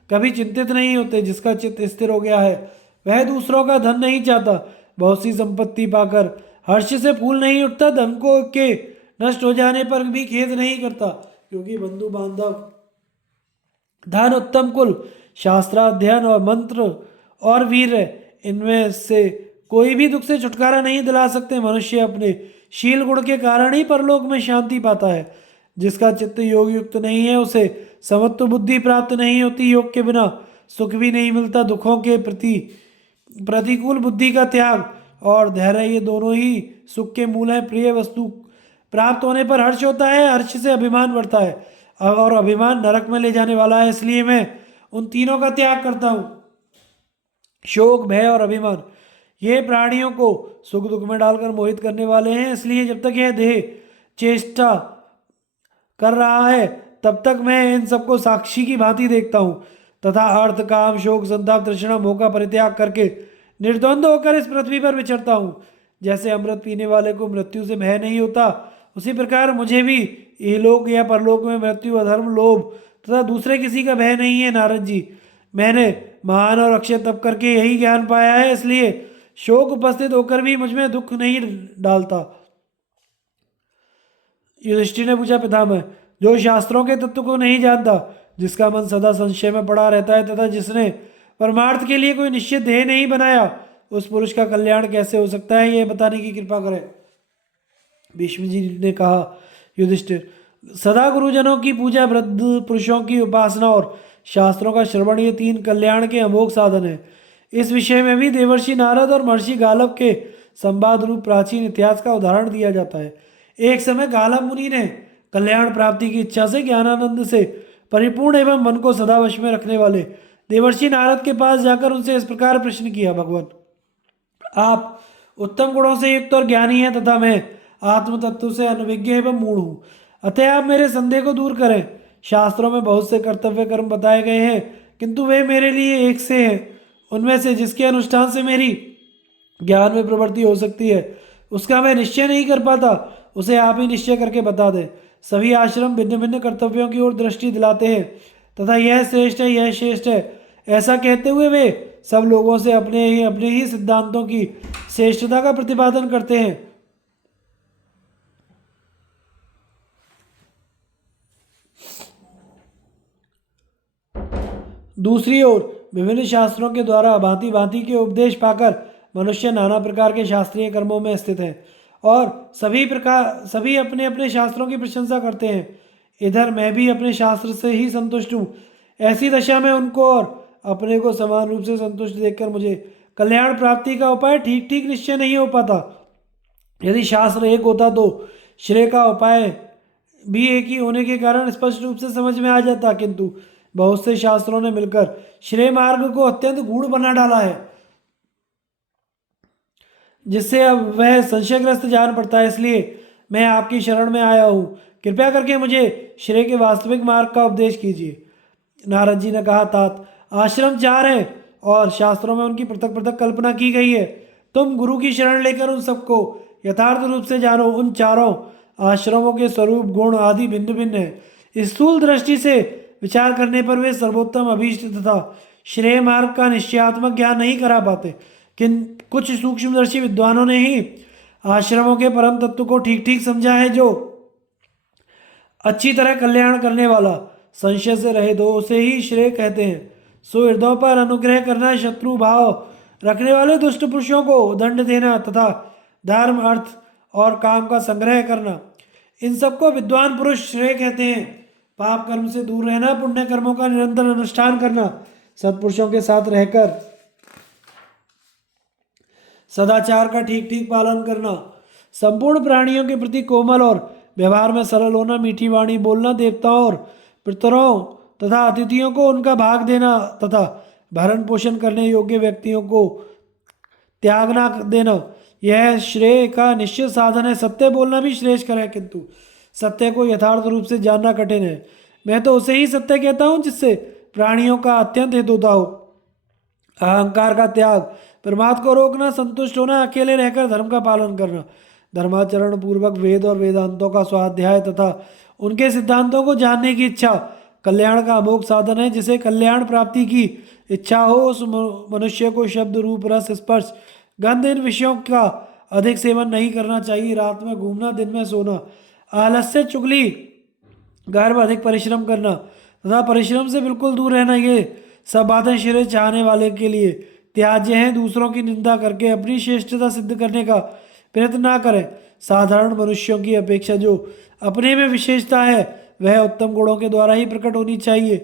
कभी चिंतित नहीं होते। जिसका चित्त स्थिर हो गया है वह दूसरों का धन नहीं चाहता, बहुत सी संपत्ति पाकर हर्ष से फूल नहीं उठता, धन को के नष्ट हो जाने पर भी खेद नहीं करता, क्योंकि बंधु बांधव, धन, उत्तम कुल, शास्त्राध्ययन और मंत्र और वीर, इनमें से कोई भी दुख से छुटकारा नहीं दिला सकते। मनुष्य अपने शील गुण के कारण ही परलोक में शांति पाता है। जिसका चित्त योग युक्त नहीं है उसे समत्व बुद्धि प्राप्त नहीं होती। योग के बिना सुख भी नहीं मिलता। दुखों के प्रति प्रतिकूल बुद्धि का त्याग और धैर्य, ये दोनों ही सुख के मूल है। प्रिय वस्तु प्राप्त होने पर हर्ष होता है, हर्ष से अभिमान बढ़ता है, और अभिमान नरक में ले जाने वाला है। इसलिए मैं उन तीनों का त्याग करता हूँ, शोक, भय और अभिमान। ये प्राणियों को सुख दुख में डालकर मोहित करने वाले हैं। इसलिए जब तक यह देह चेष्टा कर रहा है तब तक मैं इन सबको साक्षी की भांति देखता हूँ, तथा अर्थ, काम, शोक, संताप, तृष्णा, मोह का परित्याग करके निर्द्वंद होकर इस पृथ्वी पर विचरता हूँ। जैसे अमृत पीने वाले को मृत्यु से भय नहीं होता, उसी प्रकार मुझे भी इहलोक या परलोक में मृत्यु, अधर्म, लोभ तथा दूसरे किसी का भय नहीं है। नारद जी, मैंने महान और अक्षय तप करके यही ज्ञान पाया है, इसलिए शोक उपस्थित होकर भी मुझमें दुख नहीं डालता। युधिष्ठिर ने पूछा, पितामह, जो शास्त्रों के तत्व को नहीं जानता, जिसका मन सदा संशय में पड़ा रहता है, तथा जिसने परमार्थ के लिए कोई निश्चित ध्येय नहीं बनाया, उस पुरुष का कल्याण कैसे हो सकता है, यह बताने की कृपा करें। भीष्म जी ने कहा, युधिष्ठिर, सदा गुरुजनों की पूजा, वृद्ध पुरुषों की उपासना और शास्त्रों का श्रवण, ये 3 कल्याण के अमोघ साधन हैं। इस विषय में भी देवर्षि नारद और महर्षि गालव के संवाद रूप प्राचीन इतिहास का उदाहरण दिया जाता है। एक समय गालव मुनि ने कल्याण प्राप्ति की इच्छा से ज्ञानानंद से परिपूर्ण एवं मन को सदा वश में रखने वाले देवर्षि नारद के पास जाकर उनसे इस प्रकार प्रश्न किया, भगवान, आप उत्तम गुणों से युक्त और ज्ञानी हैं, तथा मैं आत्म तत्व से अनभिज्ञ एवं मूढ़ हूँ, अतः आप मेरे संदेह को दूर करें। शास्त्रों में बहुत से कर्तव्य कर्म बताए गए हैं, किंतु वे मेरे लिए एक से हैं। उनमें से जिसके अनुष्ठान से मेरी ज्ञान में प्रवृत्ति हो सकती है, उसका मैं निश्चय नहीं कर पाता, उसे आप ही निश्चय करके बता दें। सभी आश्रम भिन्न भिन्न कर्तव्यों की ओर दृष्टि दिलाते हैं, तथा यह श्रेष्ठ है, यह श्रेष्ठ है, ऐसा कहते हुए वे सब लोगों से अपने ही सिद्धांतों की श्रेष्ठता का प्रतिपादन करते हैं। दूसरी ओर विभिन्न शास्त्रों के द्वारा भांति भांति के उपदेश पाकर मनुष्य नाना प्रकार के शास्त्रीय कर्मों में स्थित है, और सभी अपने अपने शास्त्रों की प्रशंसा करते हैं। इधर मैं भी अपने शास्त्र से ही संतुष्ट हूँ। ऐसी दशा में उनको और अपने को समान रूप से संतुष्ट देखकर मुझे कल्याण प्राप्ति का उपाय ठीक ठीक निश्चय नहीं हो पाता। यदि शास्त्र एक होता तो श्रेय का उपाय भी एक ही होने के कारण स्पष्ट रूप से समझ में आ जाता, किंतु बहुत से शास्त्रों ने मिलकर श्रेय मार्ग को अत्यंत गूढ़ बना डाला है, जिससे अब वह संशयग्रस्त जान पड़ता है। इसलिए मैं आपकी शरण में आया हूँ, कृपया करके मुझे श्रेय के वास्तविक मार्ग का उपदेश कीजिए। नारद जी ने कहा, तात आश्रम चार हैं और शास्त्रों में उनकी पृथक पृथक कल्पना की गई है। तुम गुरु की शरण लेकर उन सबको यथार्थ रूप से जानो। उन चारों आश्रमों के स्वरूप गुण आदि भिन्न भिन्न है। स्थूल दृष्टि से विचार करने पर वे सर्वोत्तम अभीष्ट तथा श्रेय मार्ग का निश्चयात्मक ज्ञान नहीं करा पाते, किन कुछ सूक्ष्मदर्शी विद्वानों ने ही आश्रमों के परम तत्व को ठीक ठीक समझा है, जो अच्छी तरह कल्याण करने वाला, संशय से रहित हो उसे ही श्रेय कहते हैं। सो हृदयों पर अनुग्रह करना, शत्रु भाव रखने वाले दुष्ट पुरुषों को दंड देना तथा धर्म अर्थ और काम का संग्रह करना, इन सबको विद्वान पुरुष श्रेय कहते हैं। पाप कर्म से दूर रहना, पुण्य कर्मों का निरंतर अनुष्ठान करना, सत्पुरुषों के साथ रहकर सदाचार का ठीक ठीक पालन करना, संपूर्ण प्राणियों के प्रति कोमल और व्यवहार में सरल होना, मीठी वाणी बोलना, देवताओं और पितरों तथा अतिथियों को उनका भाग देना तथा भरण पोषण करने योग्य व्यक्तियों को त्याग ना देना, यह श्रेय का निश्चित साधन है। सत्य बोलना भी श्रेष्ठकर है, किंतु सत्य को यथार्थ रूप से जानना कठिन है। मैं तो उसे ही सत्य कहता हूँ जिससे प्राणियों का अत्यंत हित होता हो। अहंकार का त्याग, प्रमाद को रोकना, संतुष्ट होना, अकेले रहकर धर्म का पालन करना, धर्माचरण पूर्वक वेद और वेदांतों का स्वाध्याय तथा उनके सिद्धांतों को जानने की इच्छा कल्याण का अमोघ साधन है। जिसे कल्याण प्राप्ति की इच्छा हो उस मनुष्य को शब्द रूप रस स्पर्श गंध इन विषयों का अधिक सेवन नहीं करना चाहिए। रात में घूमना, दिन में सोना, आलस्य, चुगली, गर्भ, अधिक परिश्रम करना तथा परिश्रम से बिल्कुल दूर रहना, ये सब बातें श्रेय चाहने वाले के लिए त्याज्य हैं। दूसरों की निंदा करके अपनी श्रेष्ठता सिद्ध करने का प्रयत्न ना करें। साधारण मनुष्यों की अपेक्षा जो अपने में विशेषता है वह उत्तम गुणों के द्वारा ही प्रकट होनी चाहिए।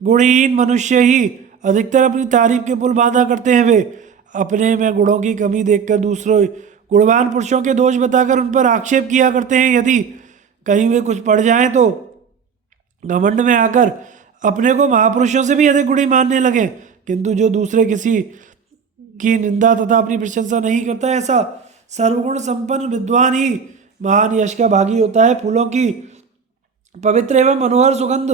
गुणहीन मनुष्य ही अधिकतर अपनी तारीफ के पुल बांधा करते हैं। वे अपने में गुणों की कमी देखकर दूसरों गुणवान पुरुषों के दोष बताकर उन पर आक्षेप किया करते हैं। यदि कहीं वे कुछ पड़ जाएं तो घमंड में आकर अपने को महापुरुषों से भी अधिक गुणी मानने लगे, किंतु जो दूसरे किसी की निंदा तथा अपनी प्रशंसा नहीं करता, ऐसा सर्वगुण संपन्न विद्वान ही महान यश का भागी होता है। फूलों की पवित्र एवं मनोहर सुगंध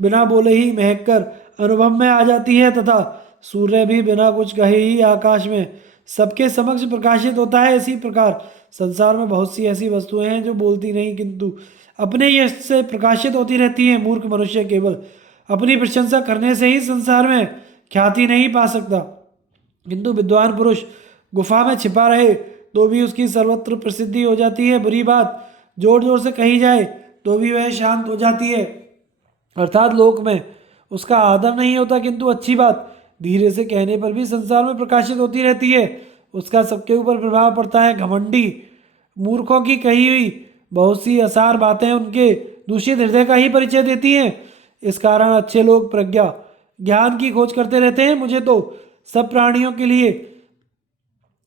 बिना बोले ही महक कर अनुभव में आ जाती है तथा सूर्य भी बिना कुछ कहे ही आकाश में सबके समक्ष प्रकाशित होता है। इसी प्रकार संसार में बहुत सी ऐसी वस्तुएं हैं जो बोलती नहीं किंतु अपने यश से प्रकाशित होती रहती हैं। मूर्ख मनुष्य केवल अपनी प्रशंसा करने से ही संसार में ख्याति नहीं पा सकता, किंतु विद्वान पुरुष गुफा में छिपा रहे तो भी उसकी सर्वत्र प्रसिद्धि हो जाती है। बुरी बात जोर जोर से कही जाए तो भी वह शांत हो जाती है, अर्थात लोक में उसका आदर नहीं होता, किंतु अच्छी बात धीरे से कहने पर भी संसार में प्रकाशित होती रहती है, उसका सबके ऊपर प्रभाव पड़ता है। घमंडी मूर्खों की कही हुई बहुत सी असार बातें उनके दूषित हृदय का ही परिचय देती हैं। इस कारण अच्छे लोग प्रज्ञा ज्ञान की खोज करते रहते हैं। मुझे तो सब प्राणियों के लिए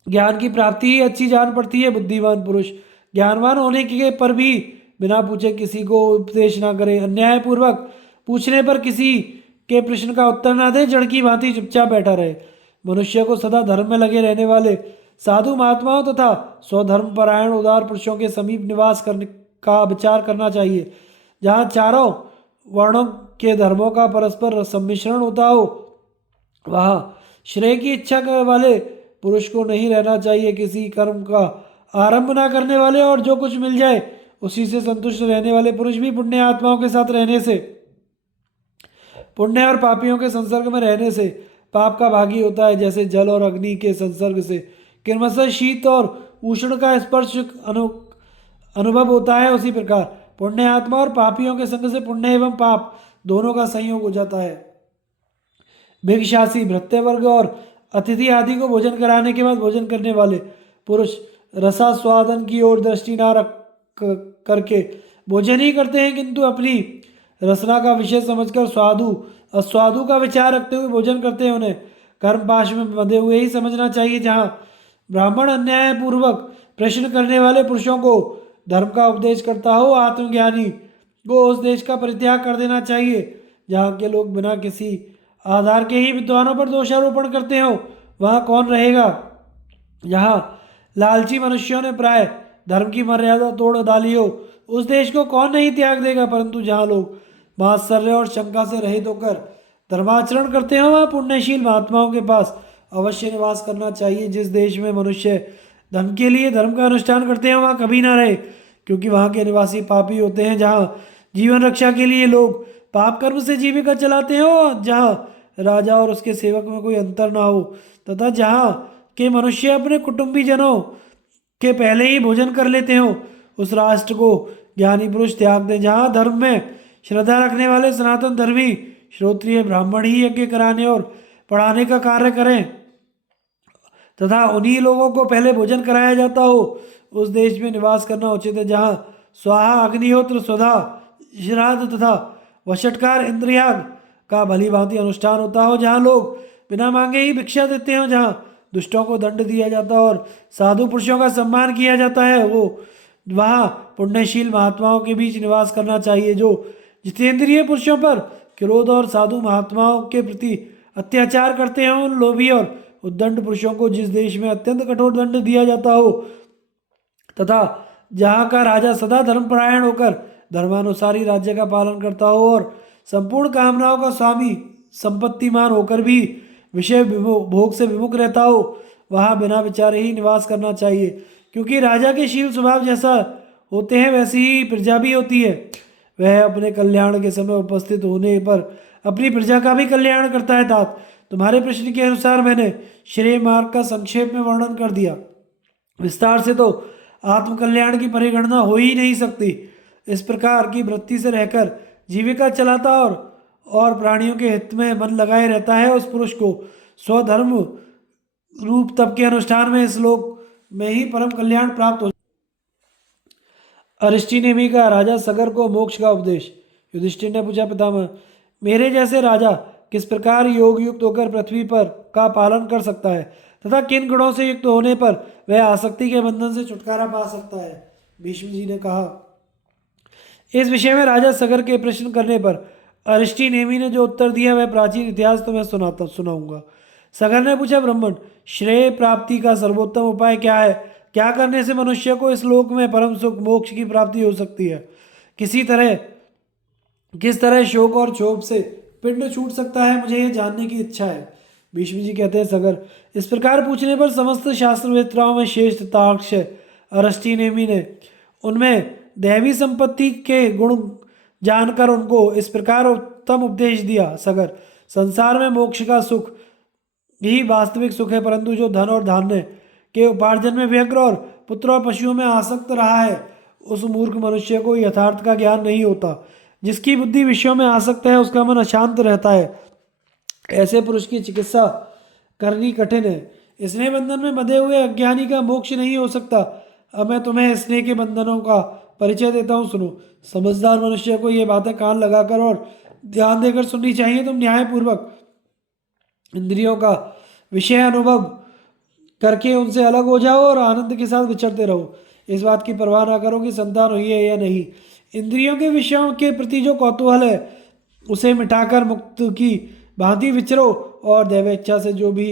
ज्ञान की प्राप्ति ही अच्छी जान पड़ती है। बुद्धिमान पुरुष ज्ञानवान होने के पर भी बिना पूछे किसी को उपदेश ना करे, अन्यायपूर्वक पूछने पर किसी के प्रश्न का उत्तर ना दे, जड़ की भांति चुपचाप बैठा रहे। मनुष्य को सदा धर्म में लगे रहने वाले साधु महात्माओं तथा स्वधर्म परायण उदार पुरुषों के समीप निवास करने का विचार करना चाहिए, जहाँ चारों वर्णों के धर्मों का परस्पर सम्मिश्रण होता हो। वहाँ श्रेय की इच्छा करने वाले पुरुष को नहीं रहना चाहिए। किसी कर्म का आरंभ ना करने वाले और जो कुछ मिल जाए उसी से संतुष्ट रहने वाले पुरुष भी पुण्य आत्माओं के साथ रहने से, पुण्य और पापियों के संसर्ग में रहने से पाप का भागी होता है। जैसे जल और अग्नि के संसर्ग से क्रमशः शीत और उष्ण का स्पर्श अनुभव होता है, उसी प्रकार पुण्य आत्मा और पापियों के संग से पुण्य एवं पाप दोनों का संयोग हो जाता है। भिक्षासी, भृत्य वर्ग और अतिथि आदि को भोजन कराने के बाद भोजन करने वाले पुरुष रसास्वादन की ओर दृष्टि ना रख करके भोजन ही करते हैं, किंतु अपनी रसना का विषय समझकर स्वादु अस्वादु का विचार रखते हुए भोजन करते हैं। उन्हें कर्म पाश में बंधे हुए ही समझना चाहिए। जहाँ ब्राह्मण अन्याय पूर्वक प्रश्न करने वाले पुरुषों को धर्म का उपदेश करता हो आत्मज्ञानी को उस देश का परित्याग कर देना चाहिए जहाँ के लोग बिना किसी आधार के ही विद्वानों पर दोषारोपण करते हो। वहाँ कौन रहेगा? यहाँ लालची मनुष्यों ने प्राय धर्म की मर्यादा तोड़ डाली हो उस देश को कौन नहीं त्याग देगा, परंतु जहाँ लोग मात्सर्य और शंका से रहित होकर धर्माचरण करते हो वहाँ पुण्यशील महात्माओं के पास अवश्य निवास करना चाहिए। जिस देश में मनुष्य धर्म के लिए धर्म का अनुष्ठान करते हैं वहाँ कभी ना रहे, क्योंकि वहाँ के निवासी पापी होते हैं। जहाँ जीवन रक्षा के लिए लोग पाप कर्म से जीविका चलाते हो, जहाँ राजा और उसके सेवक में कोई अंतर ना हो, तथा जहाँ के मनुष्य अपने कुटुंबी जनों के पहले ही भोजन कर लेते हो, उस राष्ट्र को ज्ञानी पुरुष त्याग दें। जहाँ धर्म में श्रद्धा रखने वाले सनातन धर्मी श्रोत्रिय ब्राह्मण ही यज्ञ कराने और पढ़ाने का कार्य करें तथा उन्हीं लोगों को पहले भोजन कराया जाता हो, उस देश में निवास करना उचित है। जहाँ स्वाहा अग्निहोत्र स्वधा श्राद्ध तथा वषटकार इंद्रियाग का भली भांति अनुष्ठान होता हो, जहाँ लोग बिना मांगे ही भिक्षा देते हो, जहाँ दुष्टों को दंड दिया जाता और साधु पुरुषों का सम्मान किया जाता है, वो वहाँ पुण्यशील महात्माओं के बीच निवास करना चाहिए। जो जितेंद्रिय पुरुषों पर क्रोध और साधु महात्माओं के प्रति अत्याचार करते हैं, उन लोभी और उद्दंड पुरुषों को जिस देश में अत्यंत कठोर दंड दिया जाता हो तथा जहाँ का राजा सदा धर्मपरायण होकर धर्मानुसारी राज्य का पालन करता हो और संपूर्ण कामनाओं का स्वामी संपत्तिमान होकर भी विषय भोग से विमुख रहता हो, वहाँ बिना विचारे ही निवास करना चाहिए, क्योंकि राजा के शील स्वभाव जैसा होते हैं वैसी ही प्रजा भी होती है। वह अपने कल्याण के समय उपस्थित होने पर अपनी प्रजा का भी कल्याण करता है। तात तुम्हारे प्रश्न के अनुसार मैंने श्रेय मार्ग का संक्षेप में वर्णन कर दिया, विस्तार से तो आत्मकल्याण की परिगणना हो ही नहीं सकती। इस प्रकार की वृत्ति से रहकर जीविका चलाता और प्राणियों के हित में मन लगाए रहता है, उस पुरुष को स्वधर्म रूप तप के अनुष्ठान में इस लोक में ही परम कल्याण प्राप्त हो। अरिष्टि ने भी कहा, राजा सगर को मोक्ष का उपदेश। युधिष्ठिर ने पूछा, पितामह मेरे जैसे राजा किस प्रकार योग युक्त होकर पृथ्वी पर का पालन कर सकता है तथा किन गुणों से युक्त होने पर वह आसक्ति के बंधन से छुटकारा पा सकता है? भीष्म जी ने कहा। इस विषय में राजा सगर के प्रश्न करने पर अरिष्टि नेमी ने जो उत्तर दिया वह प्राचीन इतिहास तो मैं सुनाऊंगा। सगर ने पूछा, ब्राह्मण श्रेय प्राप्ति का सर्वोत्तम उपाय क्या है? क्या करने से मनुष्य को इस लोक में परम सुख मोक्ष की प्राप्ति हो सकती है? किस तरह शोक और क्षोभ से पिंड छूट सकता है, मुझे यह जानने की इच्छा है। भीष्म जी कहते हैं, सगर इस प्रकार पूछने पर समस्त शास्त्रवेत्राओं में श्रेष्ठ तार्क्ष अरिष्टि नेमी ने उनमें दैवी संपत्ति के गुण जानकर उनको इस प्रकार उत्तम उपदेश दिया। सगर संसार में मोक्ष का सुख यही वास्तविक सुख है, परंतु जो धन और धान्य के उपार्जन में व्यग्र और पुत्र और पशुओं में आसक्त रहा है, उस मूर्ख मनुष्य को यथार्थ का ज्ञान नहीं होता। जिसकी बुद्धि विषयों में आसक्त है उसका मन अशांत रहता है। ऐसे पुरुष की चिकित्सा करनी कठिन है। स्नेह बंधन में बंधे हुए अज्ञानी का मोक्ष नहीं हो सकता। अब मैं तुम्हें स्नेह के बंधनों का परिचय देता हूँ, सुनो। समझदार मनुष्य को ये बातें कान लगाकर और ध्यान देकर सुननी चाहिए। तुम न्यायपूर्वक इंद्रियों का विषय अनुभव करके उनसे अलग हो जाओ और आनंद के साथ विचरते रहो। इस बात की परवाह ना करो कि संतान हुई है या नहीं। इंद्रियों के विषयों के प्रति जो कौतूहल है उसे मिटाकर मुक्त की भांति विचरो और दैवेच्छा से जो भी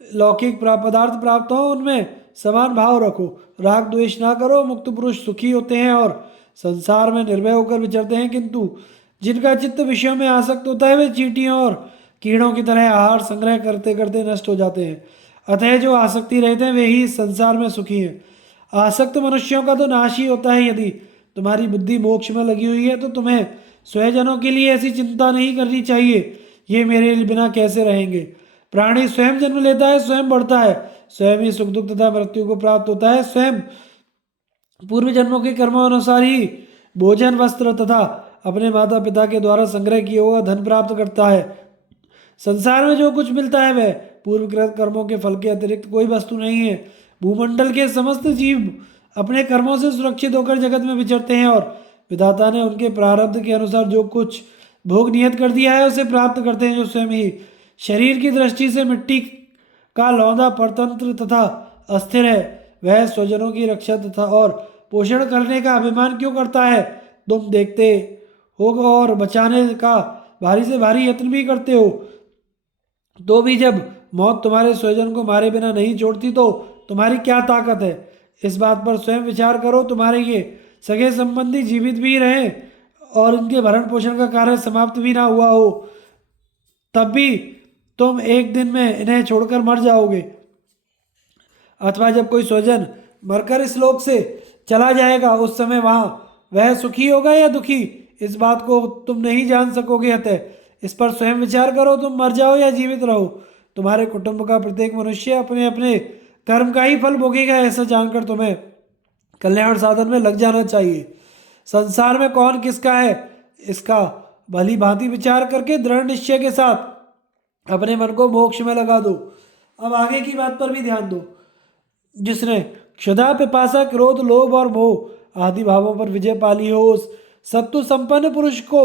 लौकिक पदार्थ प्राप्त हो उनमें समान भाव रखो। राग द्वेष ना करो। मुक्त पुरुष सुखी होते हैं और संसार में निर्भय होकर विचरते हैं, किंतु जिनका चित्त विषयों में आसक्त होता है वे चींटियों और कीड़ों की तरह आहार संग्रह करते करते नष्ट हो जाते हैं। अतः जो आसक्ति रहते हैं वे ही संसार में सुखी हैं। आसक्त मनुष्यों का तो नाश ही होता है। यदि तुम्हारी बुद्धि मोक्ष में लगी हुई है तो तुम्हें स्वयंजनों के लिए ऐसी चिंता नहीं करनी चाहिए, ये मेरे बिना कैसे रहेंगे। प्राणी स्वयं जन्म लेता है, स्वयं बढ़ता है, स्वयं ही सुख दुख तथा मृत्यु को प्राप्त होता है, स्वयं पूर्व जन्मों के कर्मों अनुसार ही भोजन वस्त्र तथा अपने माता पिता के द्वारा संग्रह किया हुआ धन प्राप्त करता है। संसार में जो कुछ मिलता है वह पूर्वकृत कर्मों के फल के अतिरिक्त कोई वस्तु नहीं है। भूमंडल के समस्त जीव अपने कर्मों से सुरक्षित होकर जगत में विचरते हैं और विधाता ने उनके प्रारब्ध के अनुसार जो कुछ भोग नियत कर दिया है उसे प्राप्त करते हैं। जो स्वयं ही शरीर की दृष्टि से मिट्टी का लौंदा परतंत्र तथा अस्थिर है वह स्वजनों की रक्षा तथा और पोषण करने का अभिमान क्यों करता है? तुम देखते हो और बचाने का भारी से भारी यत्न भी करते हो, तो भी जब मौत तुम्हारे स्वजन को मारे बिना नहीं छोड़ती तो तुम्हारी क्या ताकत है? इस बात पर स्वयं विचार करो। तुम्हारे ये सगे संबंधी जीवित भी रहे और इनके भरण पोषण का कार्य समाप्त भी ना हुआ हो, तब भी तुम एक दिन में इन्हें छोड़कर मर जाओगे। अथवा जब कोई स्वजन मरकर इस लोक से चला जाएगा, उस समय वहां वह सुखी होगा या दुखी, इस बात को तुम नहीं जान सकोगे। अतः इस पर स्वयं विचार करो, तुम मर जाओ या जीवित रहो, तुम्हारे कुटुंब का प्रत्येक मनुष्य अपने अपने कर्म का ही फल भोगेगा। ऐसा जानकर तुम्हें कल्याण साधन में लग जाना चाहिए। संसार में कौन किसका है, इसका भली भांति विचार करके दृढ़ निश्चय के साथ अपने मन को मोक्ष में लगा दो। अब आगे की बात पर भी ध्यान दो। जिसने क्षुधा, पिपासा, क्रोध, लोभ और मोह आदि भावों पर विजय पाली हो, उस सत्व संपन्न पुरुष को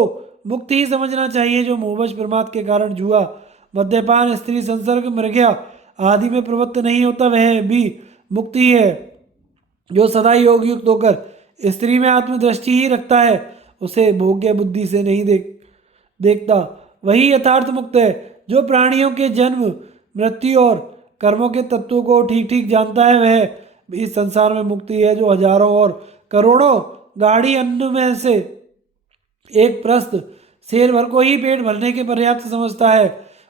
मुक्त ही समझना चाहिए। जो मोहवश प्रमाद के कारण जुआ, मद्यपान, स्त्री संसर्ग, मृग्या आदि में प्रवृत्त नहीं होता, वह भी मुक्त ही है। जो सदा योग युक्त होकर स्त्री में आत्मदृष्टि ही रखता है, उसे भोग्य बुद्धि से नहीं देखता, वही यथार्थ मुक्त है। जो प्राणियों के जन्म, मृत्यु और कर्मों के तत्वों को ठीक ठीक जानता है, वह इस संसार में मुक्ति है। जो हजारों और करोड़ों गाड़ी अन्न में से एक प्रस्त शेर भर को ही पेट भरने के पर्याप्त समझता है,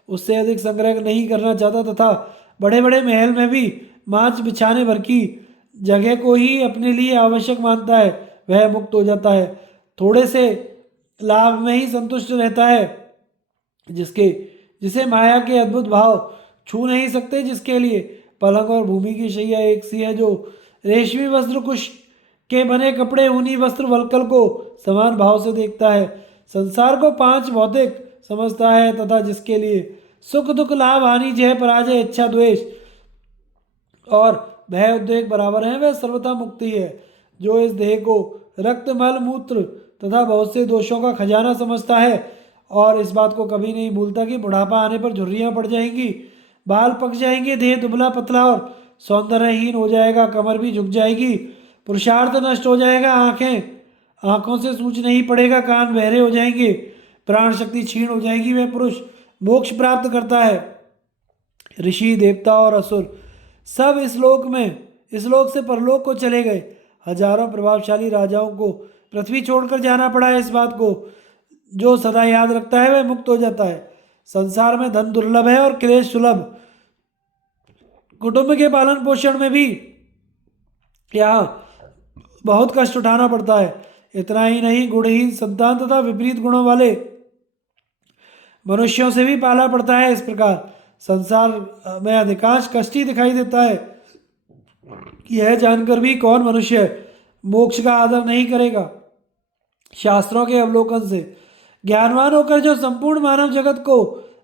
उससे अधिक संग्रह नहीं करना चाहता, तथा बड़े बड़े महल में भी मांस बिछाने भर की जगह को ही अपने लिए आवश्यक मानता है, वह मुक्त हो जाता है। थोड़े से लाभ में ही संतुष्ट रहता है, जिसे माया के अद्भुत भाव छू नहीं सकते, जिसके लिए पलंग और भूमि की शैया एक सी है, जो रेशमी वस्त्र, कुश के बने कपड़े, ऊनी वस्त्र, वलकल को समान भाव से देखता है, संसार को पांच भौतिक समझता है, तथा जिसके लिए सुख दुख, लाभ हानि, जय पराजय, इच्छा द्वेष और भय उद्वेग बराबर हैं, वह सर्वथा मुक्ति है। जो इस देह को रक्त, मल, मूत्र तथा बहुत से दोषों का खजाना समझता है और इस बात को कभी नहीं भूलता कि बुढ़ापा आने पर झुर्रियां पड़ जाएंगी, बाल पक जाएंगे, देह दुबला पतला और सौंदर्यहीन हो जाएगा, कमर भी झुक जाएगी, पुरुषार्थ नष्ट हो जाएगा, आंखों से सूझ नहीं पड़ेगा, कान बहरे हो जाएंगे, प्राण शक्ति क्षीण हो जाएगी, वह पुरुष मोक्ष प्राप्त करता है। ऋषि, देवता और असुर सब इस लोक से परलोक को चले गए। हजारों प्रभावशाली राजाओं को पृथ्वी छोड़कर जाना पड़ा है। इस बात को जो सदा याद रखता है, वह मुक्त हो जाता है। संसार में धन दुर्लभ है और क्लेश सुलभ। कुटुंब के पालन पोषण में भी यहाँ बहुत कष्ट उठाना पड़ता है। इतना ही नहीं, गुणहीन संतान तथा विपरीत गुणों वाले मनुष्यों से भी पाला पड़ता है। इस प्रकार संसार में अधिकांश कष्ट ही दिखाई देता है। यह जानकर भी कौन मनुष्य मोक्ष का आदर नहीं करेगा। शास्त्रों के अवलोकन से ज्ञानवान होकर जो संपूर्ण मानव जगत को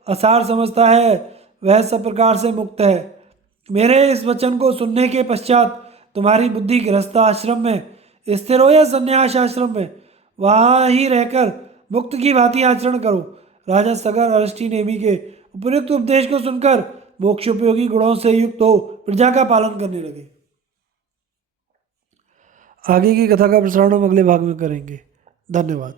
असार समझता है, वह सब प्रकार से मुक्त है। मेरे इस वचन को सुनने के पश्चात तुम्हारी बुद्धि गृहस्थ आश्रम में स्थिर हो या संन्यास आश्रम में, वहां ही रहकर मुक्त की भांति आचरण करो। राजा सगर अरष्टी नेमी के उपयुक्त उपदेश को सुनकर मोक्षोपयोगी गुणों से युक्त हो प्रजा का पालन करने लगे। आगे की कथा का प्रसारण हम अगले भाग में करेंगे। धन्यवाद।